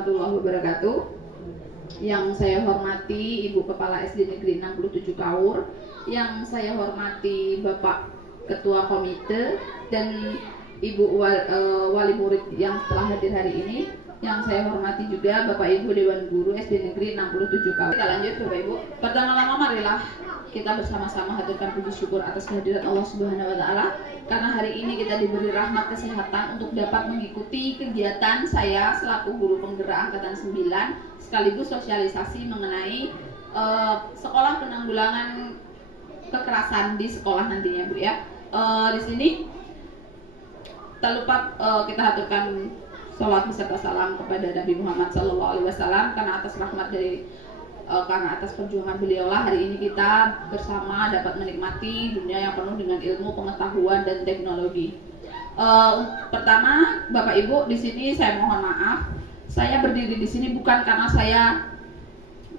warahmatullahi wabarakatuh. Yang saya hormati Ibu Kepala SD Negeri 67 Kaur, yang saya hormati Bapak Ketua Komite dan Ibu Wali Murid yang telah hadir hari ini, yang saya hormati juga Bapak Ibu Dewan Guru SD Negeri 67 Kaur. Kita lanjut Bapak Ibu. Pertama-tama marilah kita bersama-sama haturkan puji syukur atas kehadiran Allah Subhanahu wa taala karena hari ini kita diberi rahmat kesehatan untuk dapat mengikuti kegiatan saya selaku guru penggerak angkatan 9 sekaligus sosialisasi mengenai sekolah penanggulangan kekerasan di sekolah nantinya Bu ya. Di sini tak lupa kita haturkan sholawat beserta salam kepada Nabi Muhammad SAW karena atas rahmat dari karena atas perjuangan beliaulah hari ini kita bersama dapat menikmati dunia yang penuh dengan ilmu, pengetahuan dan teknologi. Pertama, Bapak Ibu, di sini saya mohon maaf. Saya berdiri di sini bukan karena saya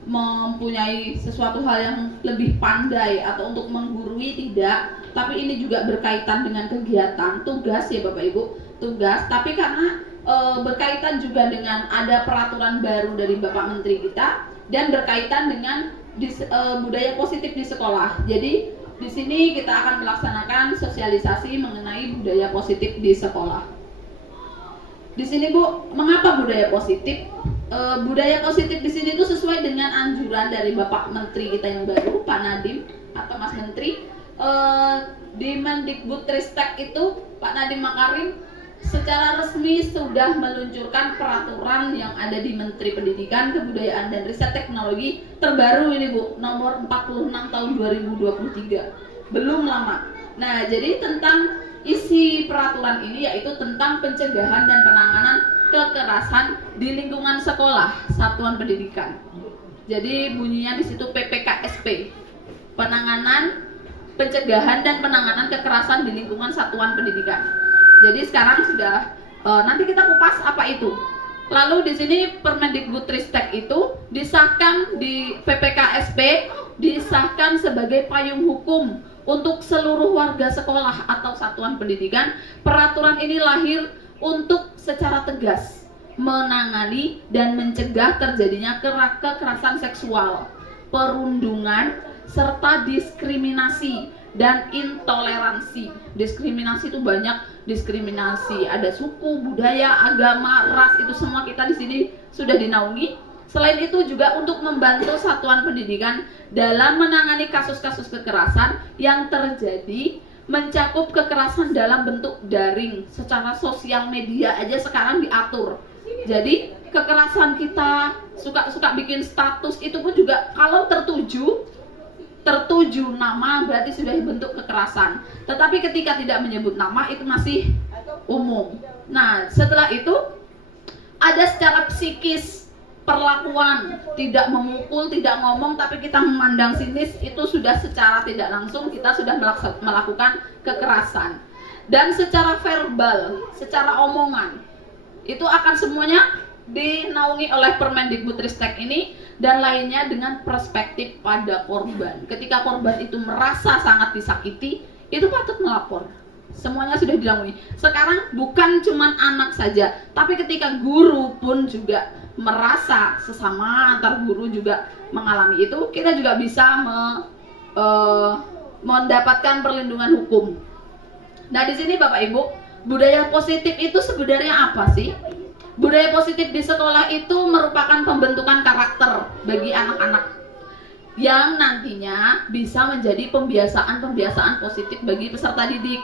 mempunyai sesuatu hal yang lebih pandai atau untuk menggurui, tidak, tapi ini juga berkaitan dengan kegiatan tugas ya Bapak Ibu, tugas, tapi karena berkaitan juga dengan ada peraturan baru dari Bapak Menteri kita dan berkaitan dengan budaya positif di sekolah. Jadi di sini kita akan melaksanakan sosialisasi mengenai budaya positif di sekolah. Di sini Bu, mengapa budaya positif? Budaya positif di sini itu sesuai dengan anjuran dari Bapak Menteri kita yang baru, Pak Nadiem atau Mas Menteri. Di Mendikbudristek itu Pak Nadiem Makarim secara resmi sudah meluncurkan peraturan yang ada di Menteri Pendidikan, Kebudayaan dan Riset Teknologi terbaru ini Bu, nomor 46 tahun 2023. Belum lama. Nah, jadi tentang isi peraturan ini yaitu tentang pencegahan dan penanganan kekerasan di lingkungan sekolah, satuan pendidikan. Jadi bunyinya di situ PPKSP. Pencegahan dan penanganan kekerasan di lingkungan satuan pendidikan. Jadi sekarang sudah nanti kita kupas apa itu. Lalu di sini Permendikbudristek itu disahkan di PPKSP, disahkan sebagai payung hukum untuk seluruh warga sekolah atau satuan pendidikan. Peraturan ini lahir untuk secara tegas menangani dan mencegah terjadinya kekerasan seksual, perundungan, serta diskriminasi dan intoleransi. Diskriminasi itu banyak, diskriminasi ada suku, budaya, agama, ras, itu semua kita di sini sudah dinaungi. Selain itu juga untuk membantu satuan pendidikan dalam menangani kasus-kasus kekerasan yang terjadi, mencakup kekerasan dalam bentuk daring, secara sosial media aja sekarang diatur. Jadi kekerasan kita suka bikin status itu pun juga kalau tertuju nama berarti sudah bentuk kekerasan. Tetapi ketika tidak menyebut nama itu masih umum. Nah, setelah itu ada secara psikis perlakuan, tidak memukul, tidak ngomong tapi kita memandang sinis, itu sudah secara tidak langsung kita sudah melakukan kekerasan. Dan secara verbal, secara omongan, itu akan semuanya dinaungi oleh Permendikbudristek ini dan lainnya dengan perspektif pada korban. Ketika korban itu merasa sangat disakiti, itu patut melapor. Semuanya sudah dinaungi. Sekarang bukan cuma anak saja, tapi ketika guru pun juga merasa sesama antar guru juga mengalami itu, kita juga bisa mendapatkan perlindungan hukum. Nah, di sini Bapak Ibu, budaya positif itu sebenarnya apa sih? Budaya positif di sekolah itu merupakan pembentukan karakter bagi anak-anak yang nantinya bisa menjadi pembiasaan positif bagi peserta didik.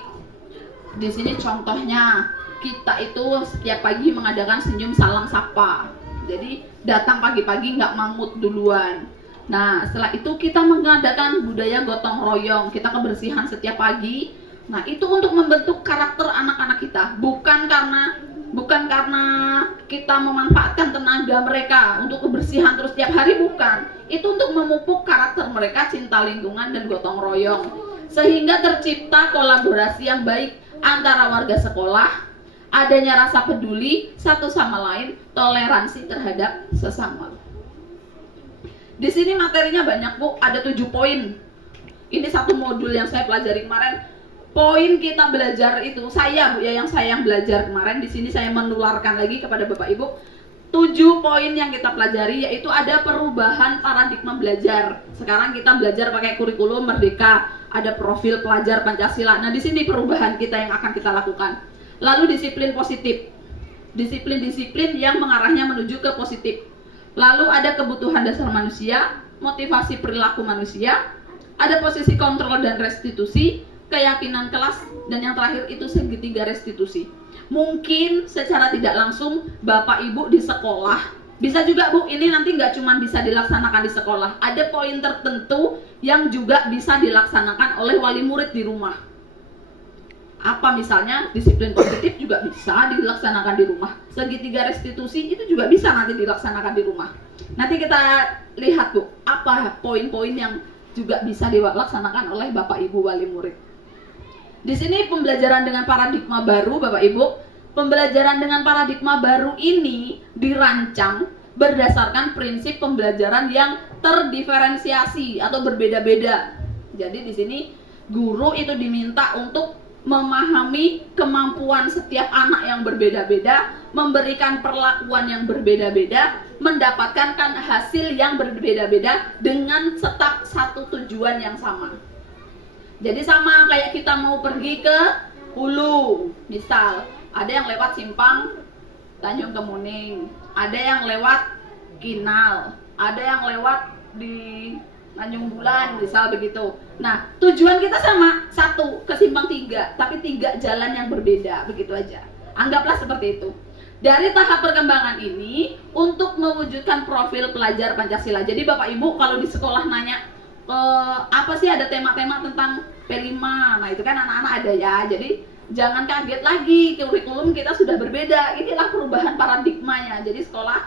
Di sini contohnya, kita itu setiap pagi mengadakan senyum salam sapa. Jadi datang pagi-pagi nggak mangut duluan. Nah, setelah itu kita mengadakan budaya gotong royong, kita kebersihan setiap pagi. Nah, itu untuk membentuk karakter anak-anak kita, bukan karena kita memanfaatkan tenaga mereka untuk kebersihan terus tiap hari, bukan. Itu untuk memupuk karakter mereka, cinta lingkungan dan gotong royong, sehingga tercipta kolaborasi yang baik antara warga sekolah, adanya rasa peduli satu sama lain, toleransi terhadap sesama. Di sini materinya banyak Bu, ada 7 poin. Ini satu modul yang saya pelajari kemarin. Poin kita belajar itu, saya Bu ya, yang belajar kemarin, di sini saya menularkan lagi kepada Bapak Ibu. 7 poin yang kita pelajari, yaitu ada perubahan paradigma belajar. Sekarang kita belajar pakai kurikulum Merdeka, ada profil pelajar Pancasila. Nah, di sini perubahan kita yang akan kita lakukan. Lalu disiplin positif, disiplin-disiplin yang mengarahnya menuju ke positif. Lalu ada kebutuhan dasar manusia, motivasi perilaku manusia, ada posisi kontrol dan restitusi, keyakinan kelas, dan yang terakhir itu segitiga restitusi. Mungkin secara tidak langsung Bapak Ibu di sekolah, bisa juga Bu, ini nanti nggak cuma bisa dilaksanakan di sekolah, ada poin tertentu yang juga bisa dilaksanakan oleh wali murid di rumah. Apa misalnya disiplin positif juga bisa dilaksanakan di rumah, segitiga restitusi itu juga bisa nanti dilaksanakan di rumah. Nanti kita lihat Bu, apa poin-poin yang juga bisa dilaksanakan oleh Bapak Ibu wali murid. Di sini pembelajaran dengan paradigma baru, Bapak Ibu. Pembelajaran dengan paradigma baru ini dirancang berdasarkan prinsip pembelajaran yang terdiferensiasi atau berbeda-beda. Jadi di sini guru itu diminta untuk memahami kemampuan setiap anak yang berbeda-beda, memberikan perlakuan yang berbeda-beda, mendapatkan hasil yang berbeda-beda dengan tetap satu tujuan yang sama. Jadi sama kayak kita mau pergi ke hulu, misal ada yang lewat Simpang Tanjung Kemuning, ada yang lewat Kinal, ada yang lewat di Tanjung Bulan, misal begitu. Nah, tujuan kita sama, satu ke Simpang 3, tapi 3 jalan yang berbeda, begitu aja. Anggaplah seperti itu. Dari tahap perkembangan ini untuk mewujudkan profil pelajar Pancasila. Jadi Bapak Ibu kalau di sekolah nanya apa sih ada tema-tema tentang P5, nah itu kan anak-anak ada ya, jadi jangan kaget lagi, kurikulum kita sudah berbeda, inilah perubahan paradigmanya. Jadi sekolah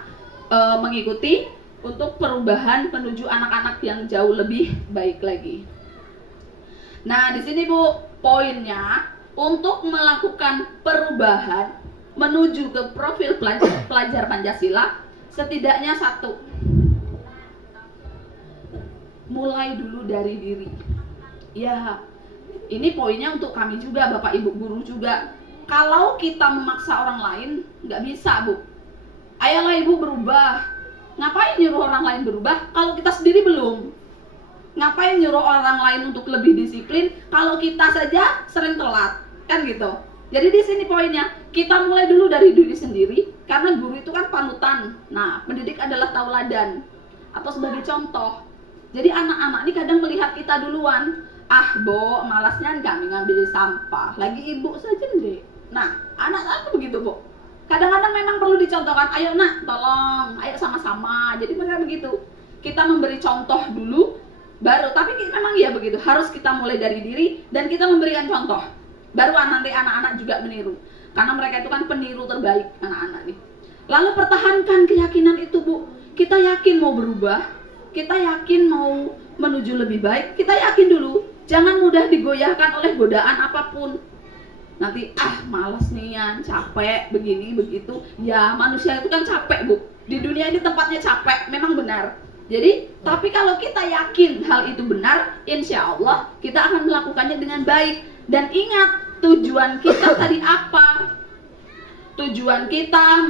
mengikuti untuk perubahan menuju anak-anak yang jauh lebih baik lagi. Nah di sini Bu, poinnya untuk melakukan perubahan menuju ke profil pelajar Pancasila, setidaknya 1, mulai dulu dari diri. Ya, ini poinnya untuk kami juga, Bapak Ibu guru juga. Kalau kita memaksa orang lain, nggak bisa Bu. Ayolah Ibu berubah. Ngapain nyuruh orang lain berubah kalau kita sendiri belum? Ngapain nyuruh orang lain untuk lebih disiplin kalau kita saja sering telat? Kan gitu. Jadi di sini poinnya, kita mulai dulu dari diri sendiri, karena guru itu kan panutan. Nah, pendidik adalah tauladan atau sebagai contoh. Jadi anak-anak ini kadang melihat kita duluan. Ah, Bo, malasnya kami ngambil sampah. Lagi ibu saja deh. Nah, anak-anak begitu, Bu. Kadang-kadang memang perlu dicontohkan. Ayo nak, tolong. Ayo sama-sama. Jadi mereka begitu. Kita memberi contoh dulu, baru. Tapi memang ya begitu. Harus kita mulai dari diri dan kita memberikan contoh. Baru nanti anak-anak juga meniru. Karena mereka itu kan peniru terbaik anak-anak nih. Lalu pertahankan keyakinan itu, Bu. Kita yakin mau berubah. Kita yakin mau menuju lebih baik, kita yakin dulu. Jangan mudah digoyahkan oleh godaan apapun. Nanti malas nian, capek, begini, begitu. Ya manusia itu kan capek Bu. Di dunia ini tempatnya capek, memang benar. Jadi, tapi kalau kita yakin hal itu benar, insya Allah kita akan melakukannya dengan baik. Dan ingat, tujuan kita tadi apa? Tujuan kita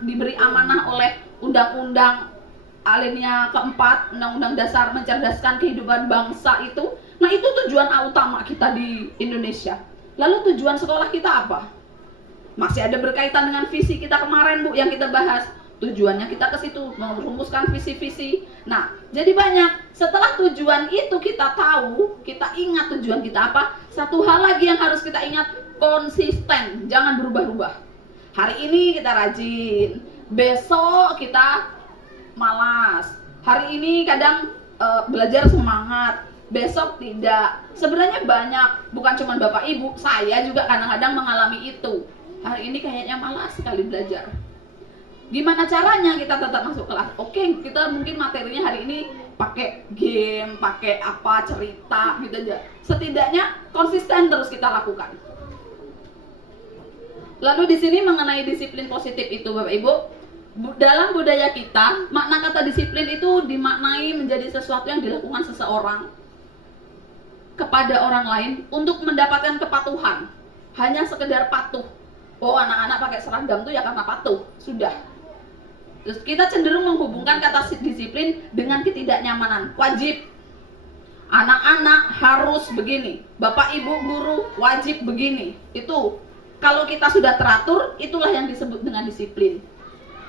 diberi amanah oleh Undang-Undang alinea keempat, Undang-Undang Dasar mencerdaskan kehidupan bangsa itu. Nah itu tujuan utama kita di Indonesia. Lalu tujuan sekolah kita apa? Masih ada berkaitan dengan visi kita kemarin Bu yang kita bahas. Tujuannya kita ke situ, merumuskan visi-visi. Nah, jadi banyak. Setelah tujuan itu kita tahu, kita ingat tujuan kita apa. Satu hal lagi yang harus kita ingat, konsisten, jangan berubah-ubah. Hari ini kita rajin, besok kita malas. Hari ini kadang belajar semangat, besok tidak. Sebenarnya banyak, bukan cuma Bapak Ibu, saya juga kadang-kadang mengalami itu. Hari ini kayaknya malas sekali belajar. Gimana caranya kita tetap masuk kelas? Oke, kita mungkin materinya hari ini pakai game, pakai apa, cerita gitu aja. Setidaknya konsisten terus kita lakukan. Lalu di sini mengenai disiplin positif itu Bapak Ibu, dalam budaya kita, makna kata disiplin itu dimaknai menjadi sesuatu yang dilakukan seseorang kepada orang lain untuk mendapatkan kepatuhan. Hanya sekedar patuh. Oh, anak-anak pakai seragam tuh ya karena patuh, sudah. Terus kita cenderung menghubungkan kata disiplin dengan ketidaknyamanan. Wajib. Anak-anak harus begini. Bapak Ibu guru wajib begini. Itu kalau kita sudah teratur, itulah yang disebut dengan disiplin.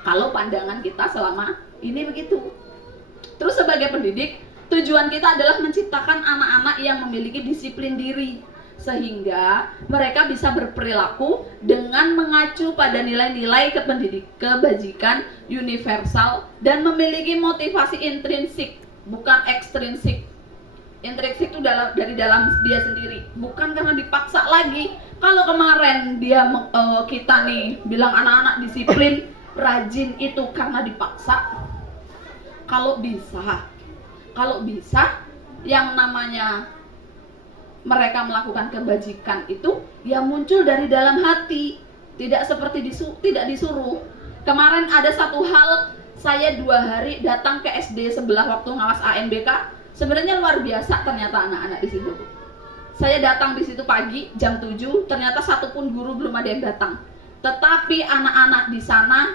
Kalau pandangan kita selama ini begitu. Terus sebagai pendidik, tujuan kita adalah menciptakan anak-anak yang memiliki disiplin diri, sehingga mereka bisa berperilaku dengan mengacu pada nilai-nilai kebajikan universal dan memiliki motivasi intrinsik, bukan ekstrinsik. Intrinsik itu dari dalam dia sendiri, bukan karena dipaksa lagi. Kalau kemarin kita nih bilang anak-anak disiplin, rajin itu karena dipaksa. Kalau bisa yang namanya mereka melakukan kebajikan itu ya muncul dari dalam hati, tidak seperti tidak disuruh. Kemarin ada satu hal, saya 2 hari datang ke SD sebelah waktu ngawas ANBK, sebenarnya luar biasa ternyata anak-anak di situ. Saya datang di situ pagi jam 7, ternyata satupun guru belum ada yang datang. Tetapi anak-anak di sana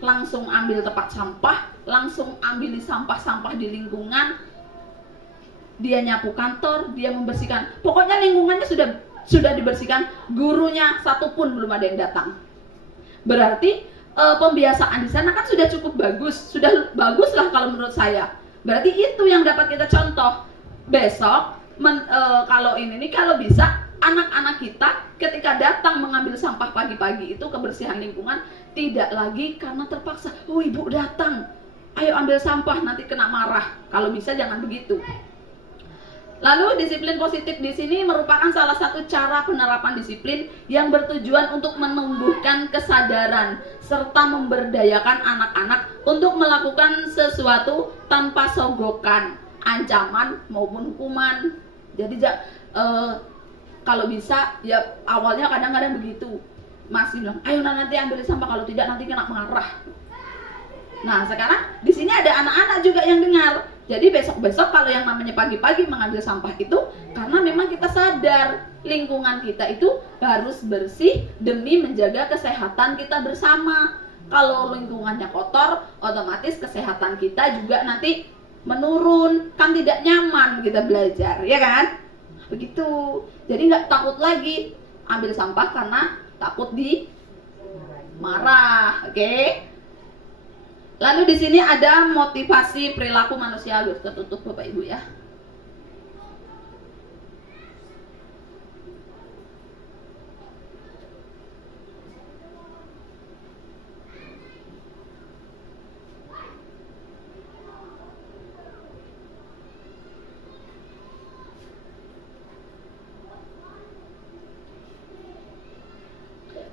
langsung ambil tempat sampah, langsung ambil sampah-sampah di lingkungan. Dia nyapu kantor, dia membersihkan. Pokoknya lingkungannya sudah dibersihkan, gurunya satupun belum ada yang datang. Berarti pembiasaan di sana kan sudah cukup bagus, sudah bagus lah kalau menurut saya. Berarti itu yang dapat kita contoh. Besok kalau bisa anak-anak kita ketika datang mengambil sampah pagi-pagi itu, kebersihan lingkungan, tidak lagi karena terpaksa. Oh, ibu datang, ayo ambil sampah, nanti kena marah. Kalau bisa jangan begitu. Lalu disiplin positif di sini merupakan salah satu cara penerapan disiplin yang bertujuan untuk menumbuhkan kesadaran serta memberdayakan anak-anak untuk melakukan sesuatu tanpa sogokan, ancaman maupun hukuman. Jadi kalau bisa ya awalnya kadang-kadang begitu, masih bilang ayo nanti ambil sampah, kalau tidak nanti kena marah. Nah sekarang di sini ada anak-anak juga yang dengar. Jadi besok-besok kalau yang namanya pagi-pagi mengambil sampah itu karena memang kita sadar lingkungan kita itu harus bersih demi menjaga kesehatan kita bersama. Kalau lingkungannya kotor, otomatis kesehatan kita juga nanti menurun, kan tidak nyaman kita belajar, ya kan? Begitu. Jadi nggak takut lagi ambil sampah karena takut marah, oke? Lalu di sini ada motivasi perilaku manusia. Harus tertutup Bapak Ibu ya.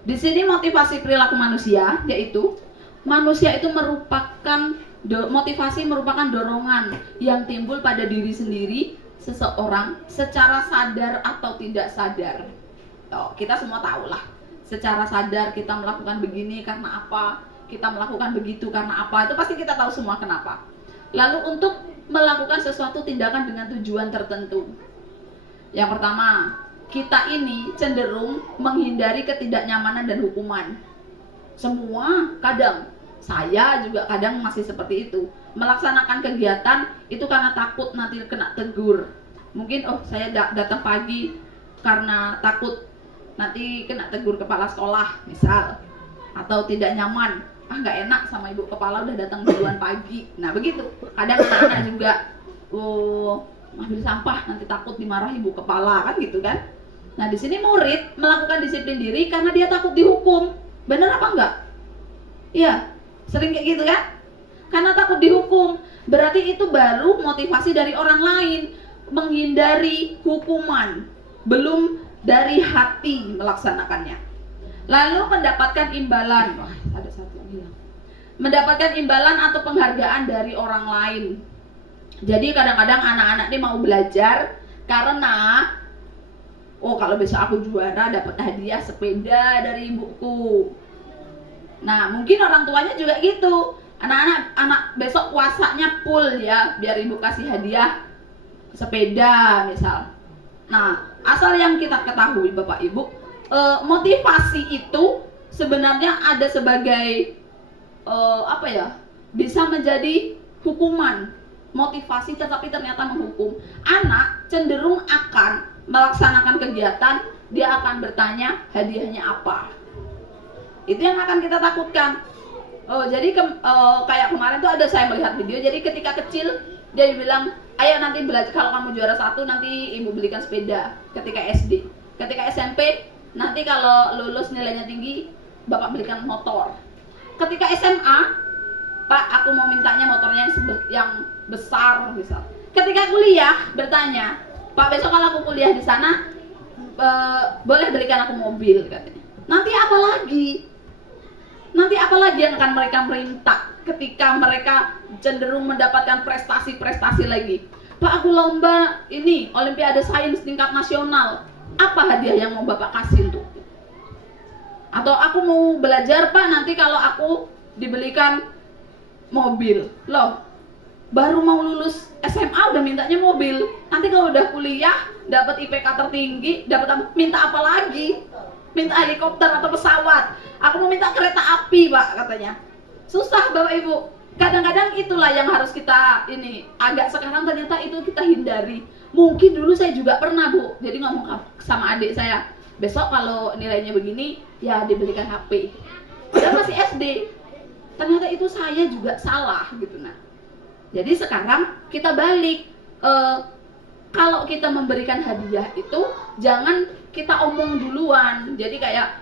Di sini motivasi perilaku manusia yaitu manusia itu motivasi merupakan dorongan yang timbul pada diri sendiri seseorang secara sadar atau tidak sadar. Kita semua tahu lah, secara sadar kita melakukan begini karena apa, kita melakukan begitu karena apa, itu pasti kita tahu semua kenapa. Lalu untuk melakukan sesuatu tindakan dengan tujuan tertentu. Yang pertama, kita ini cenderung menghindari ketidaknyamanan dan hukuman. Semua kadang, saya juga kadang masih seperti itu. Melaksanakan kegiatan itu karena takut nanti kena tegur. Mungkin saya datang pagi karena takut nanti kena tegur kepala sekolah misal, atau tidak nyaman, nggak enak sama ibu kepala udah datang duluan pagi. Nah begitu. Kadang anak-anak juga ambil sampah nanti takut dimarahi ibu kepala, kan gitu kan. Nah di sini murid melakukan disiplin diri karena dia takut dihukum. Benar apa enggak? Iya, sering kayak gitu kan? Karena takut dihukum. Berarti itu baru motivasi dari orang lain, menghindari hukuman, belum dari hati melaksanakannya. Lalu mendapatkan imbalan. Wah, ada satu lagi. Mendapatkan imbalan atau penghargaan dari orang lain. Jadi kadang-kadang anak-anak ini mau belajar karena kalau besok aku juara dapat hadiah sepeda dari ibuku. Nah mungkin orang tuanya juga gitu, anak besok puasanya full ya, biar ibu kasih hadiah sepeda misal. Nah asal yang kita ketahui Bapak Ibu, motivasi itu sebenarnya ada sebagai bisa menjadi hukuman. Motivasi tetapi ternyata menghukum. Anak cenderung akan melaksanakan kegiatan, dia akan bertanya hadiahnya apa. Itu yang akan kita takutkan. Jadi kayak kemarin tuh ada saya melihat video. Jadi ketika kecil dia bilang, ayo nanti belajar, kalau kamu juara 1 nanti ibu belikan sepeda. Ketika SD, ketika SMP nanti kalau lulus nilainya tinggi bapak belikan motor. Ketika SMA, Pak aku mau mintanya motornya yang besar misal. Ketika kuliah bertanya, Pak besok kalau aku kuliah di sana boleh belikan aku mobil katanya. Nanti apa lagi yang akan mereka minta ketika mereka cenderung mendapatkan prestasi lagi? Pak aku lomba ini olimpiade sains tingkat nasional, apa hadiah yang mau bapak kasih untuk? Atau aku mau belajar Pak, nanti kalau aku dibelikan mobil. Loh, baru mau lulus SMA udah mintanya mobil. Nanti kalau udah kuliah dapat IPK tertinggi, minta apa lagi? Minta helikopter atau pesawat. Aku mau minta kereta api Pak katanya. Susah Bapak Ibu. Kadang-kadang itulah yang harus kita agak sekarang ternyata itu kita hindari. Mungkin dulu saya juga pernah Bu. Jadi ngomong sama adik saya, besok kalau nilainya begini ya dibelikan HP. Padahal masih SD. Ternyata itu saya juga salah gitu. Nah, jadi sekarang kita balik, kalau kita memberikan hadiah itu jangan kita omong duluan. Jadi kayak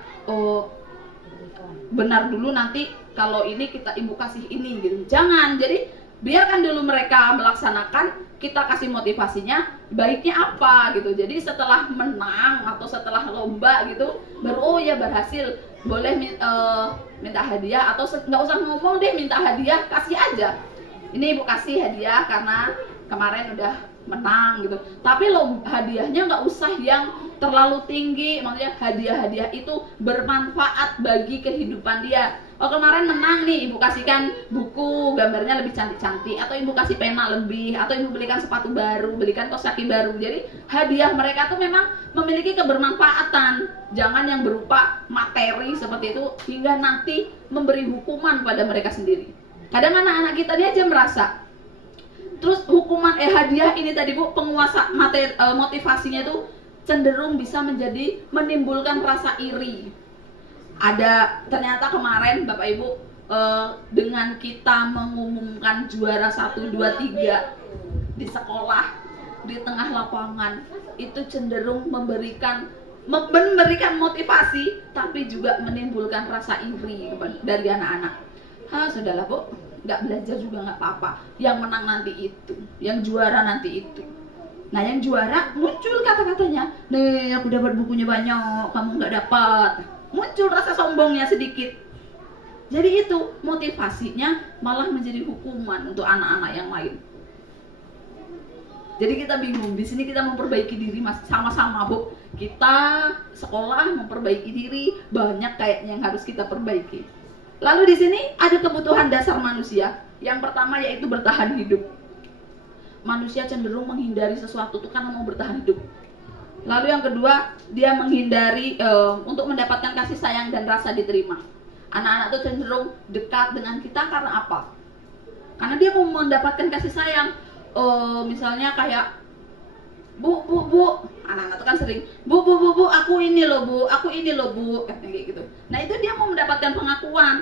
benar dulu nanti kalau ini ibu kasih ini gitu. Jangan. Jadi biarkan dulu mereka melaksanakan, kita kasih motivasinya baiknya apa gitu. Jadi setelah menang atau setelah lomba gitu baru ya berhasil, boleh minta hadiah, atau nggak usah ngomong deh minta hadiah, kasih aja. Ini ibu kasih hadiah karena kemarin udah menang gitu. Tapi hadiahnya nggak usah yang terlalu tinggi, maksudnya hadiah-hadiah itu bermanfaat bagi kehidupan dia. Oh kemarin menang nih, ibu kasihkan buku gambarnya lebih cantik-cantik, atau ibu kasih pena lebih, atau ibu belikan sepatu baru, belikan kaos kaki baru. Jadi hadiah mereka tuh memang memiliki kebermanfaatan, jangan yang berupa materi seperti itu hingga nanti memberi hukuman pada mereka sendiri. Kadang anak-anak kita dia aja merasa, terus hukuman hadiah ini tadi Bu, penguasa motivasinya itu cenderung bisa menimbulkan rasa iri. Ada ternyata kemarin Bapak Ibu, dengan kita mengumumkan juara 1, 2, 3 di sekolah, di tengah lapangan, itu cenderung memberikan motivasi, tapi juga menimbulkan rasa iri dari anak-anak. Sudahlah Bu, nggak belajar juga nggak apa-apa, yang menang nanti itu, yang juara nanti itu. Nah yang juara muncul kata-katanya, nih aku dapat bukunya banyak, kamu nggak dapat. Muncul rasa sombongnya sedikit. Jadi itu motivasinya malah menjadi hukuman untuk anak-anak yang lain. Jadi kita bingung, di sini kita memperbaiki diri sama-sama Bu. Kita sekolah memperbaiki diri, banyak kayaknya yang harus kita perbaiki. Lalu di sini ada kebutuhan dasar manusia. Yang pertama yaitu bertahan hidup. Manusia cenderung menghindari sesuatu itu karena mau bertahan hidup. Lalu yang kedua, dia menghindari untuk mendapatkan kasih sayang dan rasa diterima. Anak-anak itu cenderung dekat dengan kita karena apa? Karena dia mau mendapatkan kasih sayang. Misalnya kayak Bu, anak-anak itu kan sering, Bu, aku ini loh Bu, katanya kayak gitu. Nah itu dia mau mendapatkan pengakuan,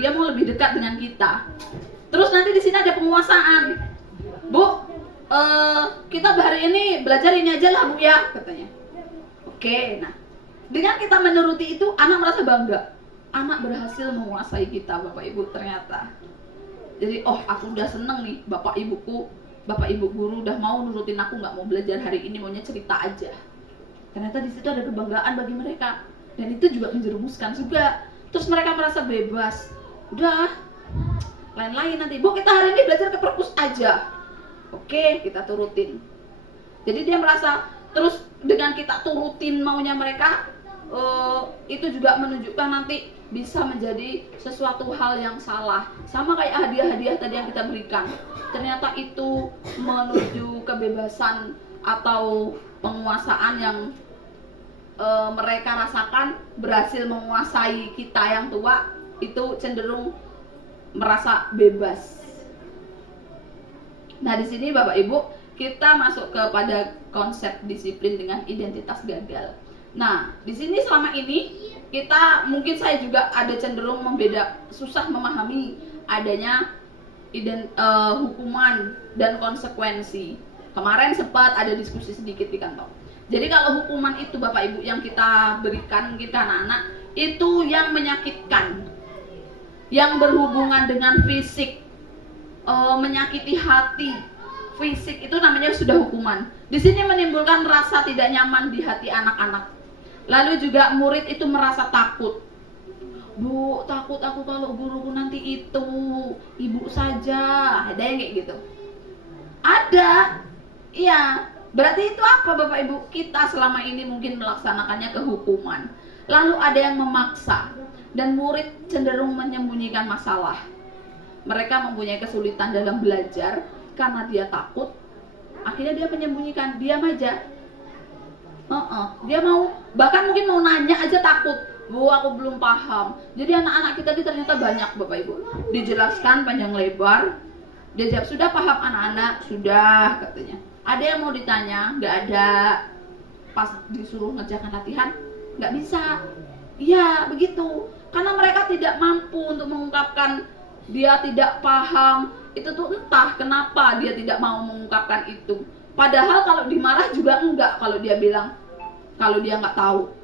dia mau lebih dekat dengan kita. Terus nanti di sini ada penguasaan, Bu, kita hari ini belajar ini aja lah Bu ya, katanya. Oke, nah dengan kita menuruti itu, anak merasa bangga, anak berhasil menguasai kita Bapak Ibu ternyata. Jadi aku udah seneng nih, Bapak Ibu guru udah mau nurutin aku, nggak mau belajar hari ini, maunya cerita aja. Ternyata di situ ada kebanggaan bagi mereka, dan itu juga menjerumuskan juga. Terus mereka merasa bebas. Udah, lain-lain nanti. Bu, kita hari ini belajar ke perpus aja. Oke, kita turutin. Jadi dia merasa, terus dengan kita turutin maunya mereka, itu juga menunjukkan nanti bisa menjadi sesuatu hal yang salah. Sama kayak hadiah-hadiah tadi yang kita berikan, ternyata itu menuju kebebasan atau penguasaan yang mereka rasakan berhasil menguasai kita yang tua, itu cenderung merasa bebas. Nah, di sini Bapak Ibu, kita masuk kepada konsep disiplin dengan identitas gagal. Nah, di sini selama ini mungkin saya juga ada cenderung susah memahami adanya hukuman dan konsekuensi. Kemarin sempat ada diskusi sedikit di kantor. Jadi kalau hukuman itu Bapak Ibu yang kita berikan mungkin ke anak-anak, itu yang menyakitkan, yang berhubungan dengan fisik, menyakiti hati, fisik, itu namanya sudah hukuman. Di sini menimbulkan rasa tidak nyaman di hati anak-anak. Lalu juga murid itu merasa takut. Bu, takut aku kalau guruku nanti itu ibu saja. Ada yang kayak gitu. Ada. Iya. Berarti itu apa Bapak Ibu? Kita selama ini mungkin melaksanakannya kehukuman. Lalu ada yang memaksa. Dan murid cenderung menyembunyikan masalah. Mereka mempunyai kesulitan dalam belajar karena dia takut. Akhirnya dia menyembunyikan, diam aja. Dia bahkan mungkin mau nanya aja takut. Bu, aku belum paham. Jadi anak-anak kita ini ternyata banyak Bapak Ibu. Dijelaskan panjang lebar. Dia jawab, sudah paham anak-anak? Sudah, katanya. Ada yang mau ditanya? Nggak ada. Pas disuruh ngerjakan latihan, nggak bisa. Iya, begitu. Karena mereka tidak mampu untuk mengungkapkan, dia tidak paham. Itu tuh entah kenapa dia tidak mau mengungkapkan itu. Padahal kalau dimarah juga enggak kalau dia bilang, kalau dia nggak tahu.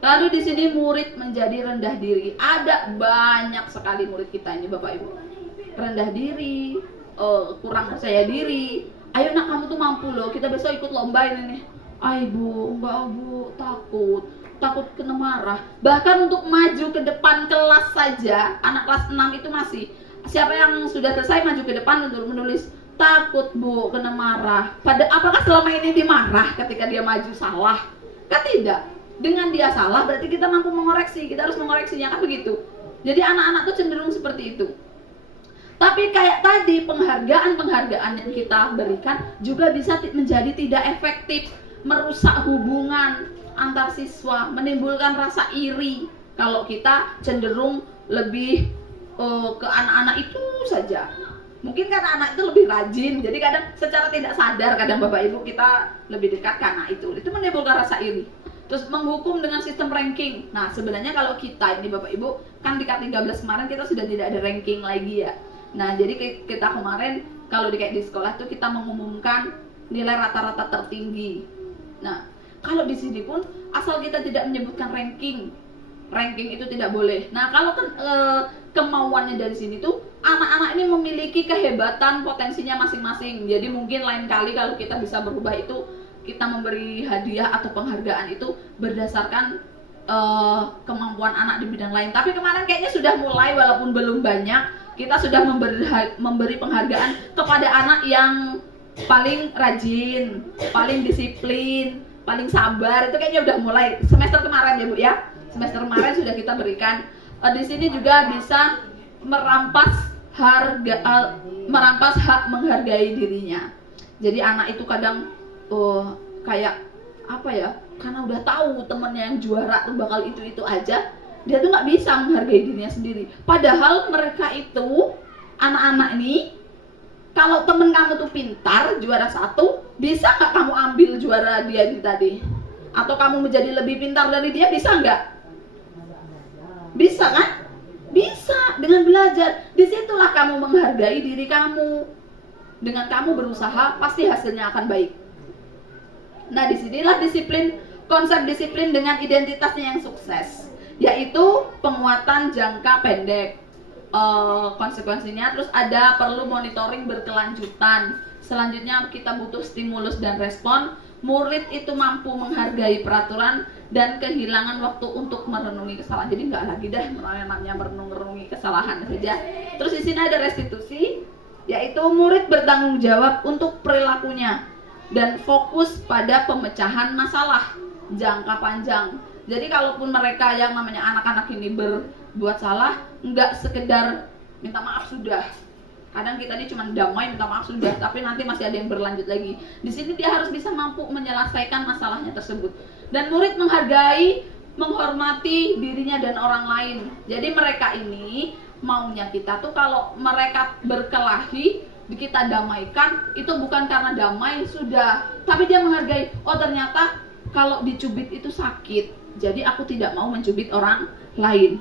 Lalu di sini murid menjadi rendah diri. Ada banyak sekali murid kita ini Bapak Ibu. Rendah diri, kurang percaya diri. Ayo nak, kamu tuh mampu loh, kita besok ikut lomba ini nih. Ay bu, enggak bu, takut kena marah. Bahkan untuk maju ke depan kelas saja, anak kelas 6 itu masih, siapa yang sudah selesai maju ke depan untuk menulis, takut bu kena marah. Apakah selama ini dimarah ketika dia maju salah? Kan tidak. Dengan dia salah berarti kita mampu mengoreksi, kita harus mengoreksinya, kan begitu. Jadi anak-anak tuh cenderung seperti itu. Tapi kayak tadi, penghargaan yang kita berikan juga bisa menjadi tidak efektif, merusak hubungan antar siswa, menimbulkan rasa iri kalau kita cenderung lebih ke anak-anak itu saja. Mungkin karena anak itu lebih rajin, jadi kadang secara tidak sadar kadang Bapak Ibu kita lebih dekat ke anak itu menimbulkan rasa iri. Terus menghukum dengan sistem ranking. Nah, sebenarnya kalau kita ini Bapak Ibu, kan di K13 kemarin kita sudah tidak ada ranking lagi ya. Nah, jadi kita kemarin kalau di sekolah tuh kita mengumumkan nilai rata-rata tertinggi. Nah, kalau di sini pun asal kita tidak menyebutkan ranking itu tidak boleh. Nah, kalau kemauannya dari sini tuh anak-anak ini memiliki kehebatan potensinya masing-masing. Jadi mungkin lain kali kalau kita bisa berubah itu, kita memberi hadiah atau penghargaan itu berdasarkan kemampuan anak di bidang lain. Tapi kemarin kayaknya sudah mulai, walaupun belum banyak, kita sudah memberi penghargaan kepada anak yang paling rajin, paling disiplin, paling sabar. Itu kayaknya udah mulai semester kemarin ya Bu ya. Semester kemarin sudah kita berikan. Di sini juga bisa merampas hak menghargai dirinya. Jadi anak itu kadang kayak apa ya? Karena udah tahu temennya yang juara tuh bakal itu aja, dia tuh nggak bisa menghargai dirinya sendiri. Padahal mereka itu, anak-anak ini, kalau temen kamu tuh pintar, juara 1, bisa nggak kamu ambil juara dia tadi? Atau kamu menjadi lebih pintar dari dia, bisa nggak? Bisa kan? Bisa, dengan belajar. Disitulah kamu menghargai diri kamu. Dengan kamu berusaha, pasti hasilnya akan baik. Nah, disinilah konsep disiplin dengan identitasnya yang sukses, yaitu penguatan jangka pendek. Konsekuensinya terus ada perlu monitoring berkelanjutan. Selanjutnya kita butuh stimulus dan respon. Murid itu mampu menghargai peraturan dan kehilangan waktu untuk merenungi kesalahan. Jadi nggak lagi deh namanya merenungi kesalahan saja. Terus di sini ada restitusi, yaitu murid bertanggung jawab untuk perilakunya dan fokus pada pemecahan masalah jangka panjang. Jadi kalaupun mereka yang namanya anak-anak ini berbuat salah, nggak sekedar minta maaf sudah. Kadang kita ini cuma damai minta maaf sudah, tapi nanti masih ada yang berlanjut lagi. Di sini dia harus bisa mampu menyelesaikan masalahnya tersebut. Dan murid menghargai, menghormati dirinya dan orang lain. Jadi mereka ini maunya kita tuh kalau mereka berkelahi, kita damaikan, itu bukan karena damai sudah, tapi dia menghargai, oh ternyata kalau dicubit itu sakit, jadi aku tidak mau mencubit orang lain.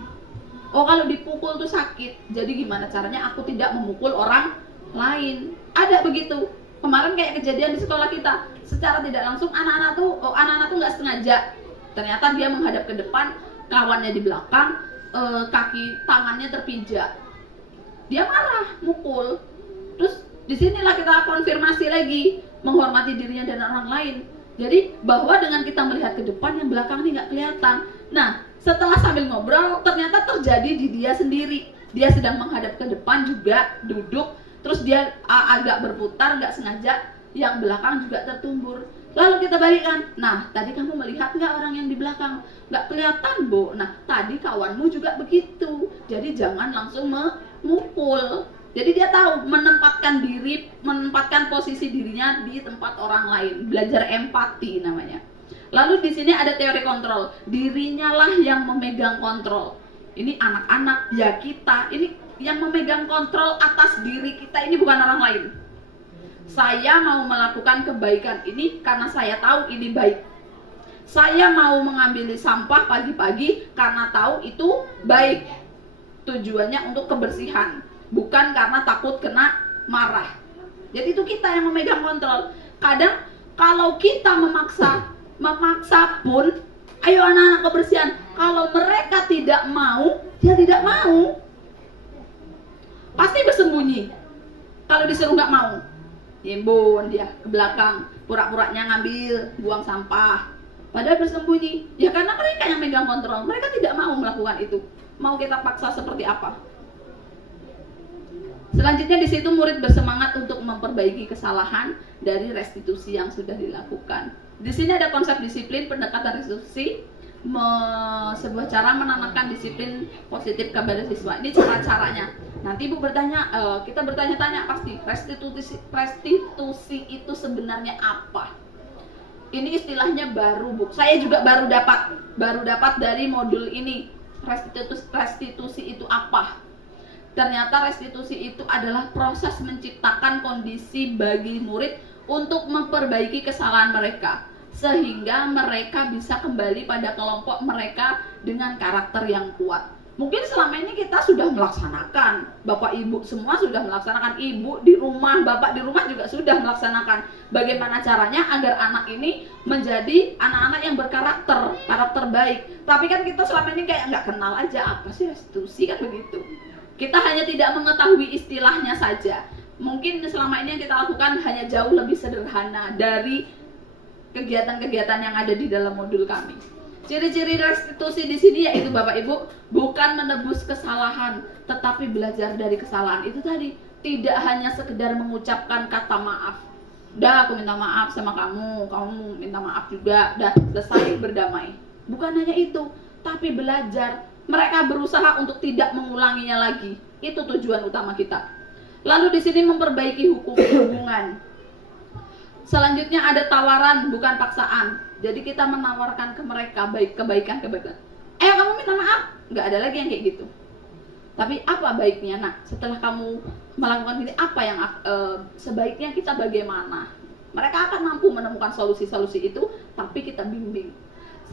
Oh kalau dipukul itu sakit, jadi gimana caranya aku tidak memukul orang lain. Ada begitu. Kemarin kayak kejadian di sekolah kita, secara tidak langsung anak-anak tuh nggak sengaja, ternyata dia menghadap ke depan, kawannya di belakang, kaki tangannya terpijak, dia marah, mukul. Terus disinilah kita konfirmasi lagi, menghormati dirinya dan orang lain. Jadi bahwa dengan kita melihat ke depan, yang belakang ini nggak kelihatan. Nah, setelah sambil ngobrol, ternyata terjadi di dia sendiri. Dia sedang menghadap ke depan juga, duduk, terus dia agak berputar, nggak sengaja, yang belakang juga tertumbur. Lalu kita balikkan, nah tadi kamu melihat nggak orang yang di belakang? Nggak kelihatan, Bu. Nah tadi kawanmu juga begitu. Jadi jangan langsung memukul. Jadi dia tahu menempatkan diri, menempatkan posisi dirinya di tempat orang lain. Belajar empati namanya. Lalu di sini ada teori kontrol. Dirinya lah yang memegang kontrol. Ini anak-anak, ya kita. Ini yang memegang kontrol atas diri kita ini bukan orang lain. Saya mau melakukan kebaikan ini karena saya tahu ini baik. Saya mau mengambil sampah pagi-pagi karena tahu itu baik. Tujuannya untuk kebersihan, bukan karena takut kena marah. Jadi itu kita yang memegang kontrol. Kadang kalau kita memaksa pun, ayo anak-anak kebersihan. Kalau mereka tidak mau, dia tidak mau. Pasti bersembunyi. Kalau disuruh nggak mau, Yimbun dia ke belakang, pura-puranya ngambil, buang sampah. Padahal bersembunyi. Ya karena mereka yang megang kontrol. Mereka tidak mau melakukan itu. Mau kita paksa seperti apa? Selanjutnya di situ murid bersemangat untuk memperbaiki kesalahan dari restitusi yang sudah dilakukan. Di sini ada konsep disiplin, pendekatan restitusi, sebuah cara menanamkan disiplin positif kepada siswa. Ini cara-caranya. Nanti Ibu bertanya, kita bertanya-tanya pasti, restitusi itu sebenarnya apa? Ini istilahnya baru, Bu. Saya juga baru dapat dari modul ini. Restitusi itu apa? Ternyata restitusi itu adalah proses menciptakan kondisi bagi murid untuk memperbaiki kesalahan mereka, sehingga mereka bisa kembali pada kelompok mereka dengan karakter yang kuat. Mungkin selama ini kita sudah melaksanakan, Bapak Ibu semua sudah melaksanakan, Ibu di rumah, Bapak di rumah juga sudah melaksanakan. Bagaimana caranya agar anak ini menjadi anak-anak yang karakter baik. Tapi kan kita selama ini kayak nggak kenal aja apa sih restitusi, kan begitu. Kita hanya tidak mengetahui istilahnya saja. Mungkin selama ini yang kita lakukan hanya jauh lebih sederhana dari kegiatan-kegiatan yang ada di dalam modul kami. Ciri-ciri restitusi di sini yaitu Bapak Ibu, bukan menebus kesalahan, tetapi belajar dari kesalahan. Itu tadi, tidak hanya sekedar mengucapkan kata maaf. Dah aku minta maaf sama kamu minta maaf juga, dah selesai berdamai. Bukan hanya itu, tapi belajar. Mereka berusaha untuk tidak mengulanginya lagi. Itu tujuan utama kita. Lalu di sini memperbaiki hubungan. Selanjutnya ada tawaran, bukan paksaan. Jadi kita menawarkan ke mereka kebaikan. Ayo kamu minta maaf. Nggak ada lagi yang kayak gitu. Tapi apa baiknya, nak? Setelah kamu melakukan ini, apa yang sebaiknya kita bagaimana? Mereka akan mampu menemukan solusi-solusi itu, tapi kita bimbing.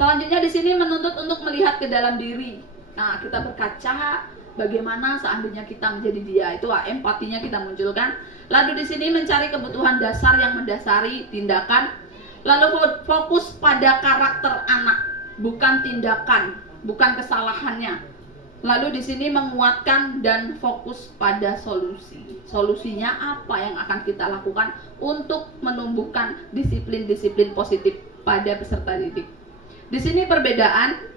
Selanjutnya di sini menuntut untuk melihat ke dalam diri. Nah, kita berkaca bagaimana seandainya kita menjadi dia. Itu empatinya kita munculkan. Lalu di sini mencari kebutuhan dasar yang mendasari tindakan. Lalu fokus pada karakter anak, bukan tindakan, bukan kesalahannya. Lalu di sini menguatkan dan fokus pada solusi. Solusinya apa yang akan kita lakukan untuk menumbuhkan disiplin-disiplin positif pada peserta didik. Di sini perbedaan,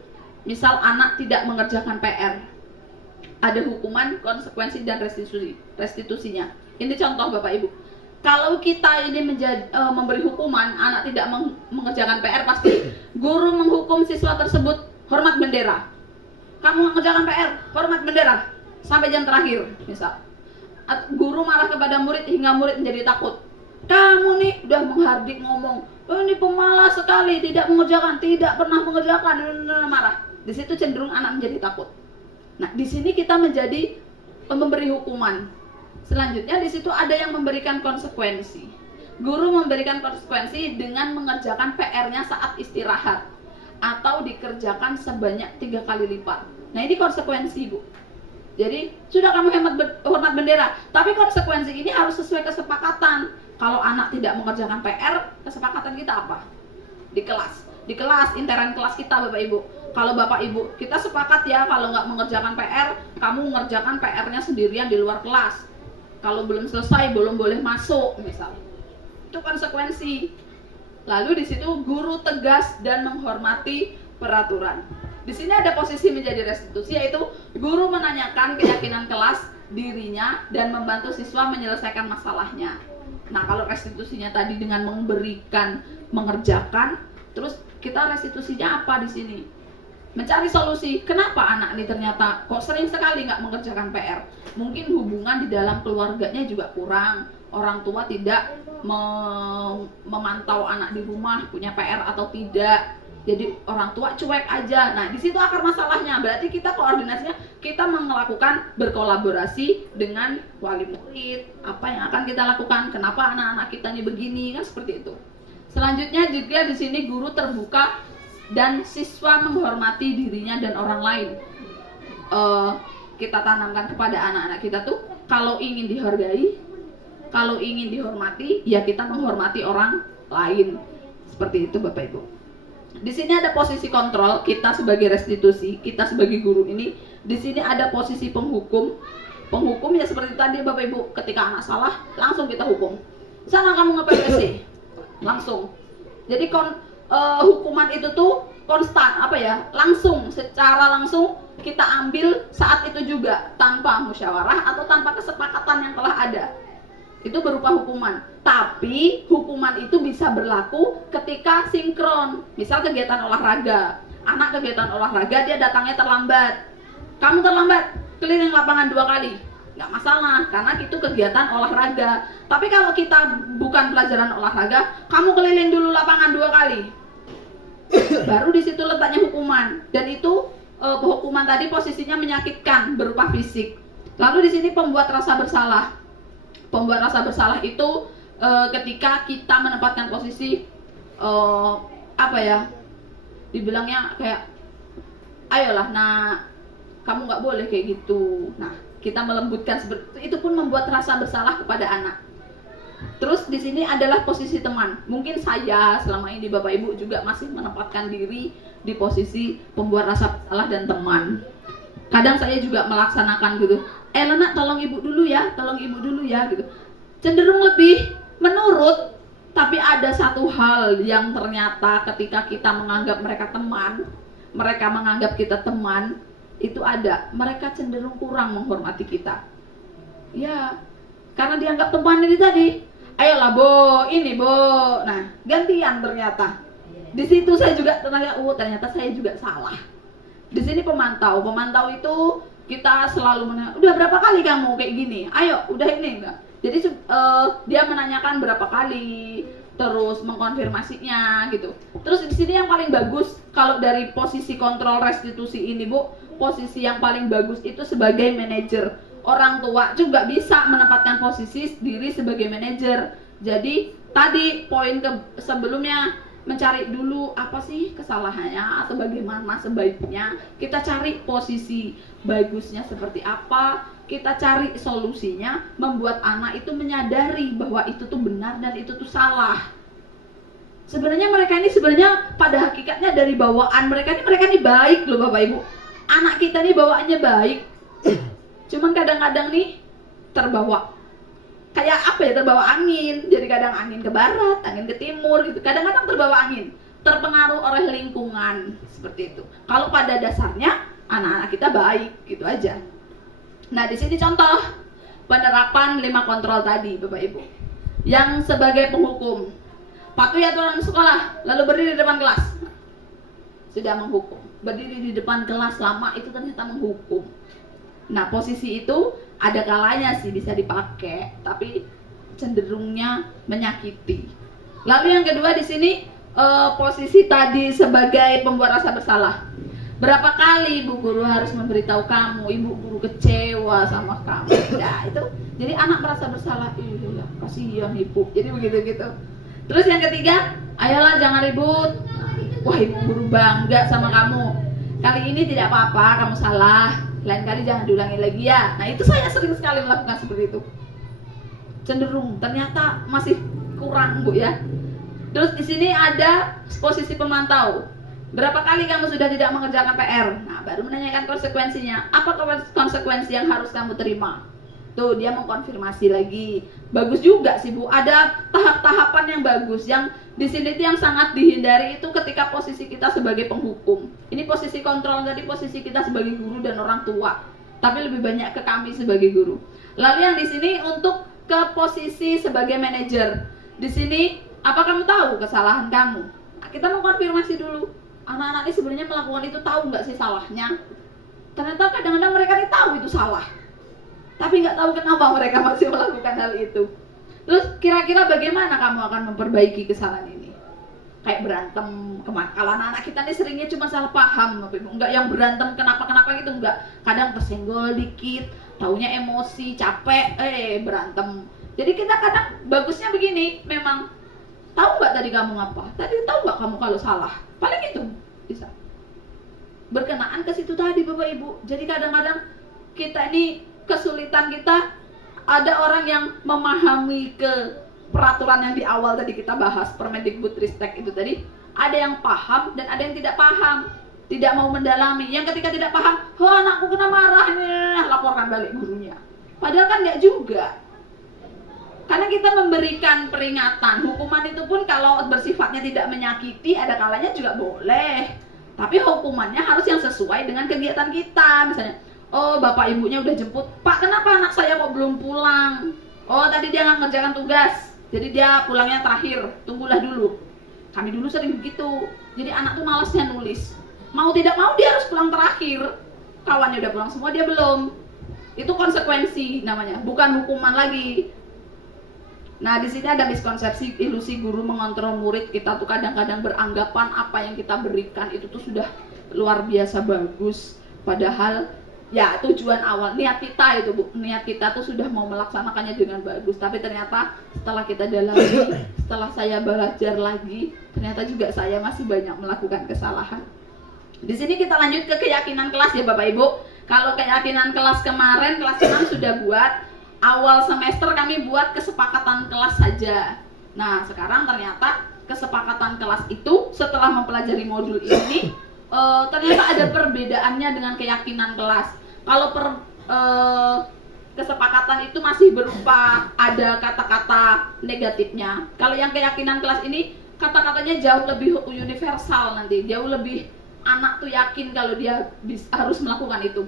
misal anak tidak mengerjakan PR, ada hukuman, konsekuensi, dan restitusinya. Ini contoh Bapak Ibu. Kalau kita ini memberi hukuman, anak tidak mengerjakan PR, pasti guru menghukum siswa tersebut hormat bendera. Kamu mengerjakan PR, hormat bendera sampai jam terakhir, misal. Guru marah kepada murid hingga murid menjadi takut. Kamu nih udah menghardik ngomong, Oh, ini pemalas sekali, tidak mengerjakan, tidak pernah mengerjakan, marah. Di situ cenderung anak menjadi takut. Nah, di sini kita menjadi memberi hukuman. Selanjutnya di situ ada yang memberikan konsekuensi. Guru memberikan konsekuensi dengan mengerjakan PR-nya saat istirahat atau dikerjakan sebanyak 3 kali lipat. Nah, ini konsekuensi, Bu. Jadi sudah kamu hormat bendera, tapi konsekuensi ini harus sesuai kesepakatan. Kalau anak tidak mengerjakan PR, kesepakatan kita apa? Di kelas, intern kelas kita, Bapak Ibu. Kalau Bapak Ibu, kita sepakat ya, kalau nggak mengerjakan PR, kamu mengerjakan PR-nya sendirian di luar kelas. Kalau belum selesai, belum boleh masuk, misalnya. Itu konsekuensi. Lalu di situ guru tegas dan menghormati peraturan. Di sini ada posisi menjadi restitusi, yaitu guru menanyakan keyakinan kelas dirinya dan membantu siswa menyelesaikan masalahnya. Nah, kalau restitusinya tadi dengan memberikan, mengerjakan, terus kita restitusinya apa di sini? Mencari solusi. Kenapa anak ini ternyata kok sering sekali nggak mengerjakan PR? Mungkin hubungan di dalam keluarganya juga kurang. Orang tua tidak memantau anak di rumah punya PR atau tidak. Jadi orang tua cuek aja. Nah, di situ akar masalahnya. Berarti kita koordinasinya, kita melakukan berkolaborasi dengan wali murid. Apa yang akan kita lakukan? Kenapa anak-anak kita ini begini? Kan seperti itu. Selanjutnya juga di sini guru terbuka dan siswa menghormati dirinya dan orang lain. Kita tanamkan kepada anak-anak kita tuh, kalau ingin dihargai, kalau ingin dihormati, ya kita menghormati orang lain. Seperti itu, Bapak Ibu. Di sini ada posisi kontrol kita sebagai restitusi, kita sebagai guru ini. Di sini ada posisi penghukum. Penghukum ya seperti tadi, Bapak Ibu, ketika anak salah langsung kita hukum. Sana kamu nge-PPC, langsung. Jadi hukuman itu tuh konstan, secara langsung kita ambil saat itu juga, tanpa musyawarah atau tanpa kesepakatan yang telah ada. Itu berupa hukuman. Tapi hukuman itu bisa berlaku ketika sinkron. Misal kegiatan olahraga, anak kegiatan olahraga dia datangnya terlambat. Kamu terlambat, keliling lapangan 2 kali, nggak masalah karena itu kegiatan olahraga. Tapi kalau kita bukan pelajaran olahraga, kamu keliling dulu lapangan 2 kali, baru di situ letaknya hukuman. Dan itu hukuman tadi posisinya menyakitkan berupa fisik. Lalu di sini pembuat rasa bersalah. Pembuat rasa bersalah itu ketika kita menempatkan posisi dibilangnya kayak ayolah nak, kamu nggak boleh kayak gitu. Nah, kita melembutkan seperti itu pun membuat rasa bersalah kepada anak. Terus di sini adalah posisi teman. Mungkin saya selama ini Bapak Ibu juga masih menempatkan diri di posisi pembuat rasa bersalah dan teman. Kadang saya juga melaksanakan gitu. Nak, tolong ibu dulu ya gitu. Cenderung lebih menurut, tapi ada satu hal yang ternyata ketika kita menganggap mereka teman, mereka menganggap kita teman, itu ada, mereka cenderung kurang menghormati kita. Ya, karena dianggap teman ini tadi. Ayolah Bo, ini Bo. Nah, gantian ternyata. Di situ saya juga ternyata saya juga salah. Di sini pemantau itu kita selalu udah berapa kali kamu kayak gini? Ayo, udah ini enggak. Jadi dia menanyakan berapa kali, terus mengkonfirmasinya gitu. Terus di sini yang paling bagus kalau dari posisi kontrol restitusi ini, Bu, posisi yang paling bagus itu sebagai manajer. Orang tua juga bisa menempatkan posisi diri sebagai manajer. Jadi tadi poin sebelumnya, mencari dulu apa sih kesalahannya atau bagaimana sebaiknya, kita cari posisi bagusnya seperti apa, kita cari solusinya, membuat anak itu menyadari bahwa itu tuh benar dan itu tuh salah. Sebenarnya mereka ini pada hakikatnya dari bawaan mereka ini baik loh Bapak Ibu. Anak kita ini bawaannya baik, cuman kadang-kadang nih terbawa terbawa angin. Jadi kadang angin ke barat, angin ke timur gitu. Kadang-kadang terbawa angin, terpengaruh oleh lingkungan seperti itu. Kalau pada dasarnya anak-anak kita baik gitu aja. Nah, di sini contoh penerapan 5 kontrol tadi Bapak Ibu. Yang sebagai penghukum, patuhi aturan sekolah, lalu berdiri di depan kelas. Sudah menghukum. Berdiri di depan kelas lama itu ternyata menghukum. Nah, posisi itu ada kalanya sih bisa dipakai, tapi cenderungnya menyakiti. Lalu yang kedua di sini posisi tadi sebagai pembuat rasa bersalah. Berapa kali ibu guru harus memberitahu kamu, ibu guru kecewa sama kamu. Ya itu, jadi anak merasa bersalah. Iya, kasihan ibu. Jadi begitu-gitu. Terus yang ketiga, ayolah jangan ribut. Wah, ibu guru bangga sama kamu. Kali ini tidak apa-apa, kamu salah. Lain kali jangan diulangi lagi ya. Nah itu saya sering sekali melakukan seperti itu. Cenderung, ternyata masih kurang Bu ya. Terus di sini ada posisi pemantau. Berapa kali kamu sudah tidak mengerjakan PR? Nah, baru menanyakan konsekuensinya. Apa konsekuensi yang harus kamu terima? Tuh, dia mengkonfirmasi lagi. Bagus juga sih Bu. Ada tahap-tahapan yang bagus. Yang di sini itu yang sangat dihindari itu ketika posisi kita sebagai penghukum. Ini posisi kontrol, jadi posisi kita sebagai guru dan orang tua. Tapi lebih banyak ke kami sebagai guru. Lalu yang di sini untuk ke posisi sebagai manajer. Di sini, apa kamu tahu kesalahan kamu? Nah, kita mengkonfirmasi dulu. Anak-anak ini sebenarnya melakukan itu tahu nggak sih salahnya? Ternyata kadang-kadang mereka ini tahu itu salah, tapi nggak tahu kenapa mereka masih melakukan hal itu. Terus kira-kira bagaimana kamu akan memperbaiki kesalahan ini? Kayak berantem kemana? Kalau anak-anak kita ini seringnya cuma salah paham, nggak yang berantem kenapa-kenapa gitu, nggak. Kadang tersenggol dikit, taunya emosi, capek, berantem. Jadi kita kadang bagusnya begini, memang tahu nggak tadi kamu apa? Tadi tahu nggak kamu kalau salah? Paling itu bisa berkenaan ke situ tadi Bapak Ibu. Jadi kadang-kadang kita ini kesulitan kita, ada orang yang memahami ke peraturan yang di awal tadi kita bahas, Permendikbudristek itu tadi, ada yang paham dan ada yang tidak paham, tidak mau mendalami. Yang ketika tidak paham, oh anakku kena marah, laporkan balik gurunya. Padahal kan nggak juga. Karena kita memberikan peringatan, hukuman itu pun kalau bersifatnya tidak menyakiti, ada kalanya juga boleh. Tapi hukumannya harus yang sesuai dengan kegiatan kita. Misalnya, oh bapak ibunya udah jemput, Pak kenapa anak saya kok belum pulang? Oh tadi dia nggak ngerjakan tugas, jadi dia pulangnya terakhir, tunggulah dulu. Kami dulu sering begitu, jadi anak tuh malasnya nulis. Mau tidak mau dia harus pulang terakhir. Kawannya udah pulang semua, dia belum. Itu konsekuensi namanya, bukan hukuman lagi. Nah, di sini ada miskonsepsi, ilusi guru mengontrol murid. Kita tuh kadang-kadang beranggapan apa yang kita berikan itu tuh sudah luar biasa bagus. Padahal ya tujuan awal, niat kita itu Bu, niat kita tuh sudah mau melaksanakannya dengan bagus. Tapi ternyata setelah kita dalami, setelah saya belajar lagi, ternyata juga saya masih banyak melakukan kesalahan. Di sini kita lanjut ke keyakinan kelas ya Bapak Ibu. Kalau keyakinan kelas kemarin, kelas 6 sudah buat. Awal semester kami buat kesepakatan kelas saja. Nah sekarang ternyata kesepakatan kelas itu setelah mempelajari modul ini ternyata ada perbedaannya dengan keyakinan kelas. Kalau kesepakatan itu masih berupa ada kata-kata negatifnya. Kalau yang keyakinan kelas ini kata-katanya jauh lebih universal, nanti jauh lebih anak tuh yakin kalau dia harus melakukan itu.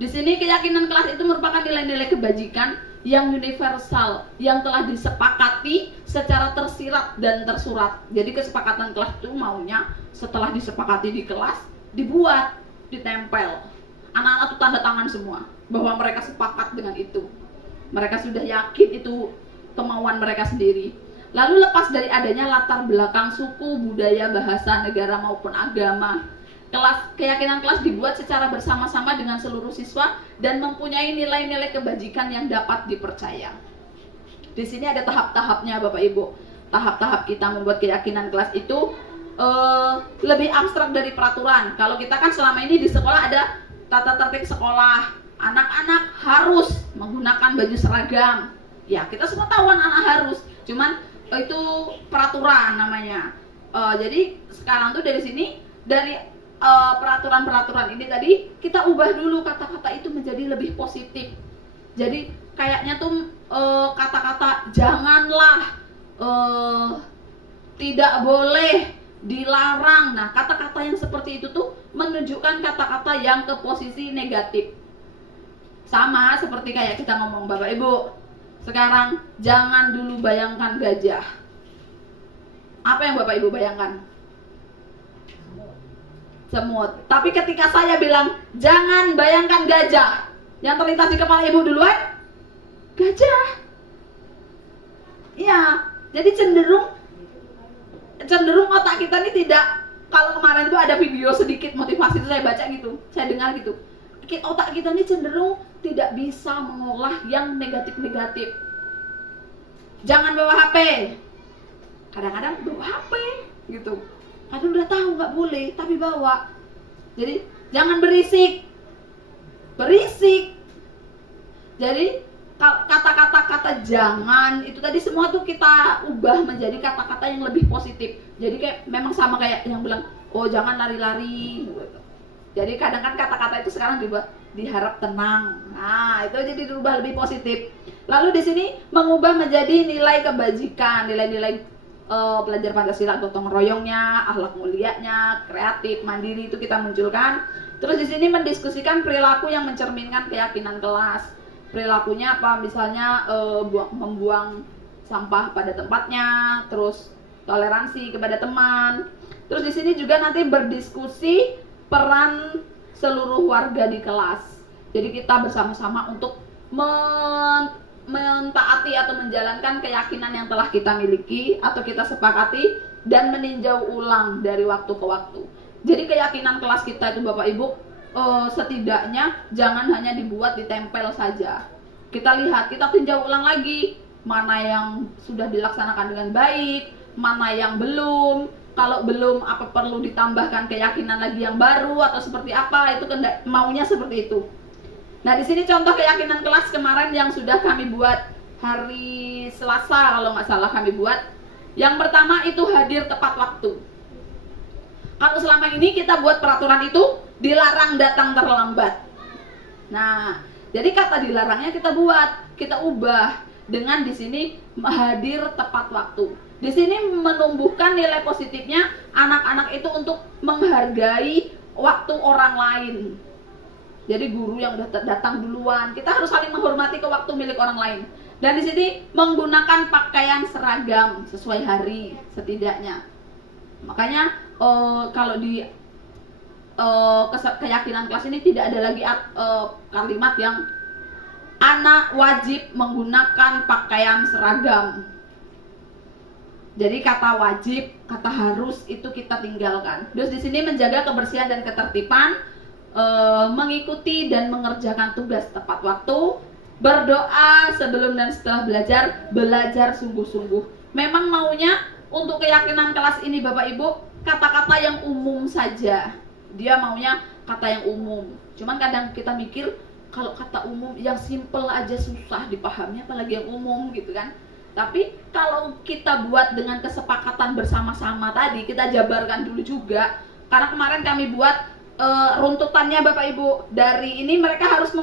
Di sini keyakinan kelas itu merupakan nilai-nilai kebajikan yang universal, yang telah disepakati secara tersirat dan tersurat. Jadi kesepakatan kelas itu maunya setelah disepakati di kelas, dibuat, ditempel. Anak-anak tuh tanda tangan semua bahwa mereka sepakat dengan itu. Mereka sudah yakin itu kemauan mereka sendiri. Lalu lepas dari adanya latar belakang suku, budaya, bahasa, negara maupun agama, keyakinan kelas dibuat secara bersama-sama dengan seluruh siswa dan mempunyai nilai-nilai kebajikan yang dapat dipercaya. Di sini ada tahap-tahapnya Bapak Ibu. Tahap-tahap kita membuat keyakinan kelas itu lebih abstrak dari peraturan. Kalau kita kan selama ini di sekolah ada tata tertib sekolah, anak-anak harus menggunakan baju seragam. Ya kita semua tahu anak-anak harus, cuman itu peraturan namanya. Jadi sekarang tuh dari sini, dari peraturan-peraturan ini tadi kita ubah dulu kata-kata itu menjadi lebih positif. Jadi kayaknya tuh kata-kata janganlah, tidak boleh, dilarang. Nah kata-kata yang seperti itu tuh menunjukkan kata-kata yang ke posisi negatif. Sama seperti kayak kita ngomong Bapak Ibu, sekarang jangan dulu bayangkan gajah. Apa yang Bapak Ibu bayangkan? Semut. Tapi ketika saya bilang jangan bayangkan gajah, yang terlintas di kepala ibu duluan gajah. Ya, jadi cenderung cenderung otak kita ini tidak, kalau kemarin itu ada video sedikit motivasi itu saya baca gitu, saya dengar gitu, otak kita ini cenderung tidak bisa mengolah yang negatif-negatif. Jangan bawa HP, kadang-kadang bawa HP gitu, padahal udah tahu nggak boleh tapi bawa. Jadi jangan berisik. Jadi kata-kata jangan itu tadi semua tuh kita ubah menjadi kata-kata yang lebih positif. Jadi kayak memang sama kayak yang bilang, oh jangan lari-lari. Jadi kadang kan kata-kata itu sekarang diharap tenang. Nah, itu jadi dirubah lebih positif. Lalu di sini mengubah menjadi nilai kebajikan, nilai-nilai belajar Pancasila, gotong royongnya, akhlak mulianya, kreatif, mandiri itu kita munculkan. Terus di sini mendiskusikan perilaku yang mencerminkan keyakinan kelas. Perilakunya apa? Misalnya membuang sampah pada tempatnya, terus toleransi kepada teman. Terus di sini juga nanti berdiskusi peran seluruh warga di kelas. Jadi kita bersama-sama untuk mentaati atau menjalankan keyakinan yang telah kita miliki atau kita sepakati dan meninjau ulang dari waktu ke waktu. Jadi keyakinan kelas kita itu Bapak Ibu setidaknya jangan hanya dibuat ditempel saja. Kita lihat, kita tinjau ulang lagi mana yang sudah dilaksanakan dengan baik, mana yang belum. Kalau belum, apa perlu ditambahkan keyakinan lagi yang baru atau seperti apa, itu maunya seperti itu. Nah, di sini contoh keyakinan kelas kemarin yang sudah kami buat hari Selasa kalau nggak salah kami buat. Yang pertama itu hadir tepat waktu. Kalau selama ini kita buat peraturan itu dilarang datang terlambat. Nah, jadi kata dilarangnya kita buat, kita ubah dengan di sini hadir tepat waktu. Di sini menumbuhkan nilai positifnya anak-anak itu untuk menghargai waktu orang lain. Jadi guru yang udah datang duluan, kita harus saling menghormati ke waktu milik orang lain. Dan di sini menggunakan pakaian seragam sesuai hari setidaknya. Makanya kalau di keyakinan kelas ini tidak ada lagi kalimat yang anak wajib menggunakan pakaian seragam. Jadi kata wajib, kata harus itu kita tinggalkan. Terus di sini menjaga kebersihan dan ketertiban, mengikuti dan mengerjakan tugas tepat waktu, berdoa sebelum dan setelah belajar sungguh-sungguh. Memang maunya untuk keyakinan kelas ini Bapak Ibu kata-kata yang umum saja. Dia maunya kata yang umum. Cuman kadang kita mikir kalau kata umum yang simple aja susah dipahami apalagi yang umum gitu kan. Tapi kalau kita buat dengan kesepakatan bersama-sama tadi, kita jabarkan dulu juga. Karena kemarin kami buat runtutannya Bapak Ibu, dari ini mereka harus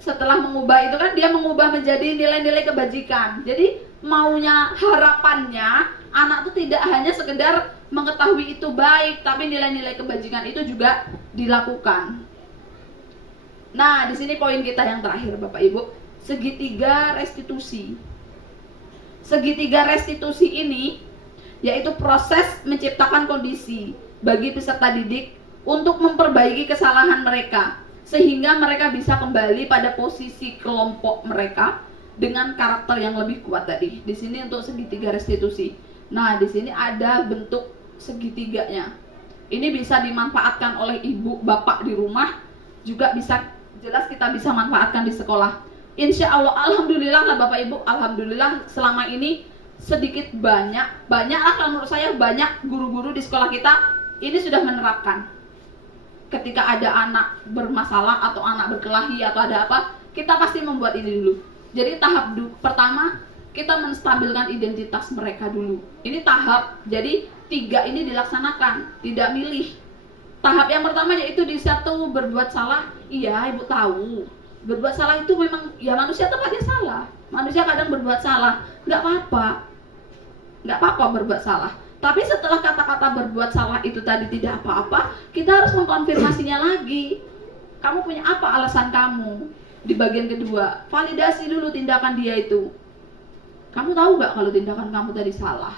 setelah mengubah itu kan dia mengubah menjadi nilai-nilai kebajikan. Jadi maunya, harapannya anak itu tidak hanya sekedar mengetahui itu baik, tapi nilai-nilai kebajikan itu juga dilakukan. Nah, di sini poin kita yang terakhir Bapak Ibu, segitiga restitusi. Segitiga restitusi ini yaitu proses menciptakan kondisi bagi peserta didik untuk memperbaiki kesalahan mereka sehingga mereka bisa kembali pada posisi kelompok mereka dengan karakter yang lebih kuat tadi. Di sini untuk segitiga restitusi. Nah, di sini ada bentuk segitiganya. Ini bisa dimanfaatkan oleh ibu, bapak di rumah, juga bisa jelas kita bisa manfaatkan di sekolah. Insya Allah, alhamdulillah lah Bapak Ibu, alhamdulillah selama ini sedikit banyak lah kalau menurut saya banyak guru-guru di sekolah kita ini sudah menerapkan. Ketika ada anak bermasalah atau anak berkelahi atau ada apa, kita pasti membuat ini dulu. Jadi tahap pertama kita menstabilkan identitas mereka dulu. Ini tahap, jadi 3 ini dilaksanakan, tidak milih. Tahap yang pertama yaitu di satu berbuat salah, iya Ibu tahu. Berbuat salah itu memang, ya manusia tempatnya salah. Manusia kadang berbuat salah, nggak apa-apa berbuat salah. Tapi setelah kata-kata berbuat salah itu tadi tidak apa-apa, kita harus mengkonfirmasinya lagi. Kamu punya apa alasan kamu? Di bagian kedua, validasi dulu tindakan dia itu. Kamu tahu nggak kalau tindakan kamu tadi salah?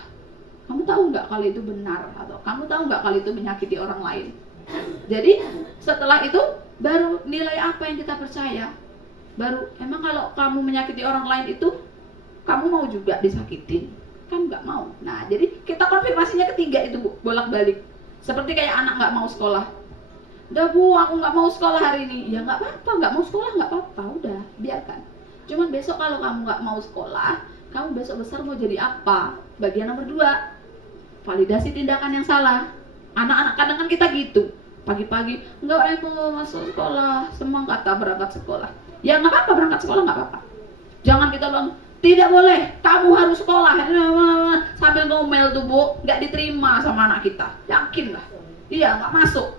Kamu tahu nggak kalau itu benar? Atau kamu tahu nggak kalau itu menyakiti orang lain? Jadi setelah itu baru nilai apa yang kita percaya. Baru emang kalau kamu menyakiti orang lain itu kamu mau juga disakitin. Kan nggak mau. Nah, jadi kita konfirmasinya ketiga itu Bu, bolak-balik. Seperti kayak anak nggak mau sekolah. Udah Bu, aku nggak mau sekolah hari ini. Ya nggak apa-apa, nggak mau sekolah nggak apa-apa, udah biarkan. Cuman besok kalau kamu nggak mau sekolah, kamu besok besar mau jadi apa? Bagian nomor 2, validasi tindakan yang salah. Anak-anak kadang kan kita gitu, pagi-pagi nggak mau masuk sekolah, semangat berangkat sekolah. Ya nggak apa-apa, berangkat sekolah nggak apa-apa. Jangan kita bilang tidak boleh, kamu harus sekolah sambil ngomel tuh Bu, nggak diterima sama anak kita. Yakinlah, iya nggak masuk.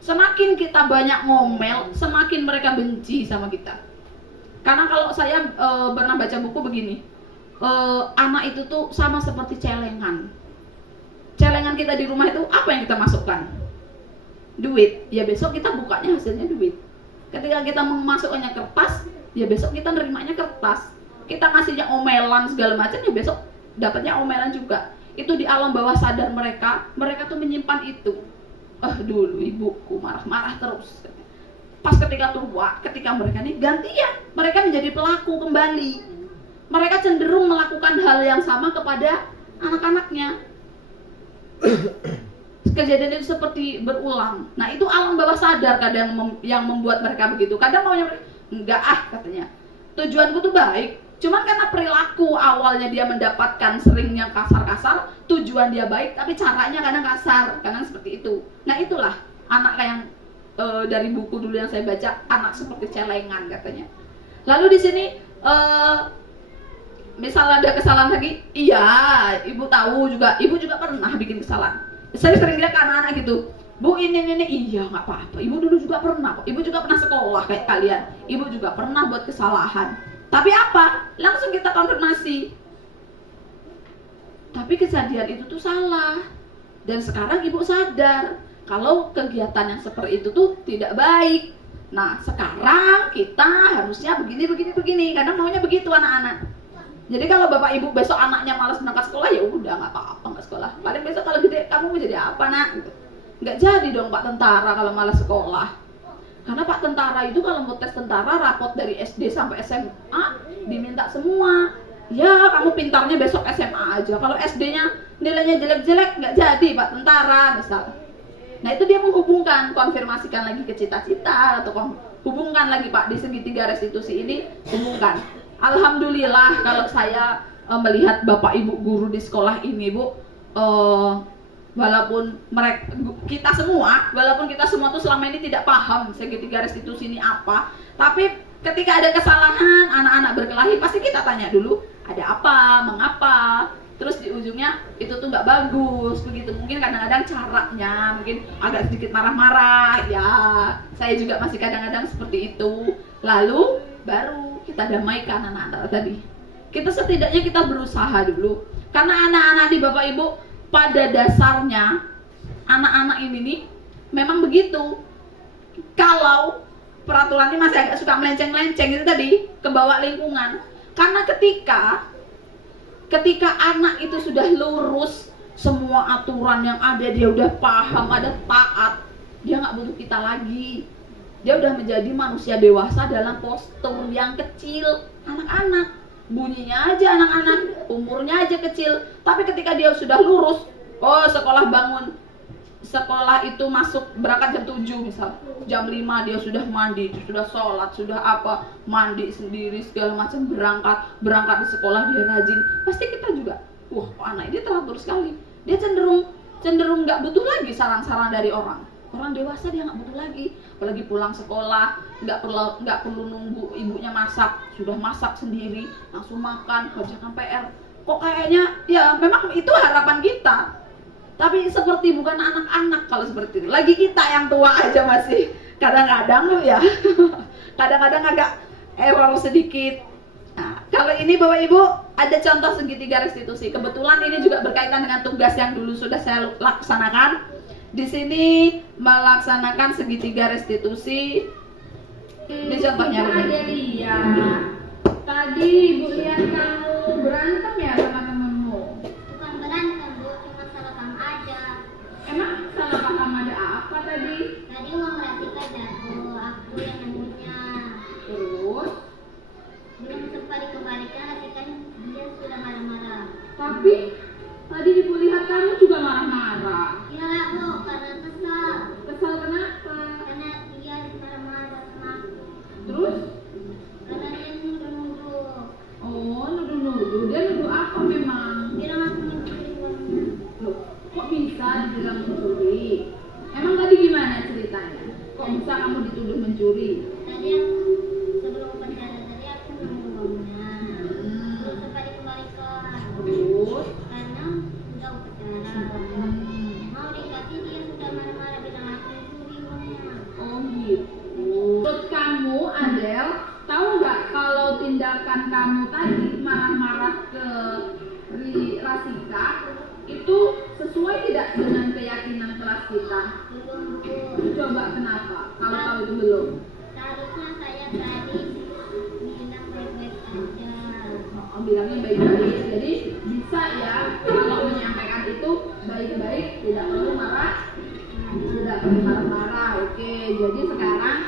Semakin kita banyak ngomel, semakin mereka benci sama kita. Karena kalau saya pernah baca buku begini, anak itu tuh sama seperti celengan. Celengan kita di rumah itu apa yang kita masukkan? Duit. Ya besok kita bukanya hasilnya duit. Ketika kita memasukkannya kertas, ya besok kita nerimanya kertas. Kita ngasihnya omelan segala macam, ya besok dapatnya omelan juga. Itu di alam bawah sadar mereka tuh menyimpan itu. Dulu ibuku marah-marah terus. Pas ketika tua, ketika mereka ini gantian, mereka menjadi pelaku kembali. Mereka cenderung melakukan hal yang sama kepada anak-anaknya. Kejadian itu seperti berulang. Nah, itu alam bawah sadar kadang yang membuat mereka begitu. Kadang maunya enggak katanya. Tujuanku tuh baik. Cuman karena perilaku awalnya dia mendapatkan seringnya kasar-kasar, tujuan dia baik tapi caranya kadang kasar, kadang seperti itu. Nah, itulah anak yang dari buku dulu yang saya baca, anak seperti celengan katanya. Lalu di sini misal ada kesalahan lagi, iya, ibu tahu juga, ibu juga pernah bikin kesalahan. Saya sering lihat ke anak-anak gitu, Bu ini, iya nggak apa-apa, ibu dulu juga pernah kok, ibu juga pernah sekolah kayak kalian, ibu juga pernah buat kesalahan. Tapi apa? Langsung kita konfirmasi. Tapi kejadian itu tuh salah. Dan sekarang ibu sadar kalau kegiatan yang seperti itu tuh tidak baik. Nah, sekarang kita harusnya begini. Kadang maunya begitu anak-anak. Jadi kalau bapak ibu besok anaknya malas berangkat sekolah, ya udah nggak apa-apa nggak sekolah. Paling besok kalau gede kamu mau jadi apa nak? Gitu. Nggak jadi dong Pak Tentara kalau malas sekolah. Karena Pak Tentara itu kalau mau tes tentara, rapot dari SD sampai SMA diminta semua. Ya kamu pintarnya besok SMA aja. Kalau SD-nya nilainya jelek-jelek nggak jadi Pak Tentara misal. Nah itu dia menghubungkan, konfirmasikan lagi ke cita-cita atau hubungkan lagi Pak di segitiga restitusi ini, hubungkan. Alhamdulillah kalau saya melihat Bapak Ibu guru di sekolah ini Bu, walaupun kita semua tuh selama ini tidak paham segitiga restitusi ini apa, tapi ketika ada kesalahan anak-anak berkelahi pasti kita tanya dulu ada apa, mengapa, terus di ujungnya itu tuh nggak bagus begitu. Mungkin kadang-kadang caranya mungkin agak sedikit marah-marah, ya saya juga masih kadang-kadang seperti itu. Lalu baru kita damaikan anak-anak tadi. Kita setidaknya kita berusaha dulu, karena anak-anak di Bapak Ibu pada dasarnya anak-anak ini nih memang begitu. Kalau peraturannya masih agak suka melenceng-lenceng itu tadi, kebawa lingkungan. Karena ketika anak itu sudah lurus, semua aturan yang ada dia udah paham, ada taat, dia nggak butuh kita lagi. Dia udah menjadi manusia dewasa dalam postur yang kecil. Anak-anak bunyinya aja anak-anak, umurnya aja kecil, tapi ketika dia sudah lurus, sekolah bangun, sekolah itu masuk berangkat jam 7 misal, jam 5 dia sudah mandi, sudah sholat, sudah apa, mandi sendiri segala macam, berangkat di sekolah dia rajin, pasti kita juga, anak ini teratur sekali. Dia cenderung nggak butuh lagi saran-saran dari orang dewasa, dia nggak butuh lagi. Apalagi pulang sekolah nggak perlu nunggu ibunya masak, sudah masak sendiri, langsung makan, kerjakan PR. Kok kayaknya ya memang itu harapan kita, tapi seperti bukan anak-anak kalau seperti itu. Lagi kita yang tua aja masih kadang-kadang ya kadang-kadang agak error sedikit. Nah, kalau ini Bapak Ibu ada contoh segitiga restitusi. Kebetulan ini juga berkaitan dengan tugas yang dulu sudah saya laksanakan. Di sini melaksanakan segitiga restitusi. Ini contohnya begini. Tadi Ibu lihat kamu berantem ya sama temenmu? Bukan berantem Bu, cuma salah paham aja. Emang salah paham ada apa tadi? Tadi uang Ratika jatuh, aku yang nangguhnya. Terus? Belum sempat dikembalikan, Ratika dia sudah marah-marah. Tapi tadi ibu lihat kamu juga marah-marah. Iyalah Bu, karena kesal. Kesal kenapa? Karena dia marah-marah sama aku. Terus? Karena dia nuduh-nuduh. Oh, nuduh-nuduh. Dia nuduh apa memang? Bilang aku mencuri uangnya. Loh, kok bisa dibilang mencuri? Emang tadi gimana ceritanya? Kok bisa kamu dituduh mencuri? Tadi aku sebelum upacara tadi aku nunggu uangnya. Terus sempat dikembalikan. Terus? Karena udah upacara. Mau dikasih dia sudah marah-marah bilang aku mencuri uangnya. Oh gitu. Menurut kamu, Adel, tahu nggak kalau tindakan kamu tadi marah-marah ke Rasika itu sesuai tidak dengan keyakinan kelas kita? Belum Bu. Coba kenapa? Kalau tahu itu belum? Seharusnya saya tadi bilang baik-baik aja. Oh, bilangnya baik-baik. Jadi bisa ya kalau menyampaikan itu baik-baik, tidak perlu marah, tidak perlu marah-marah. Oke, jadi sekarang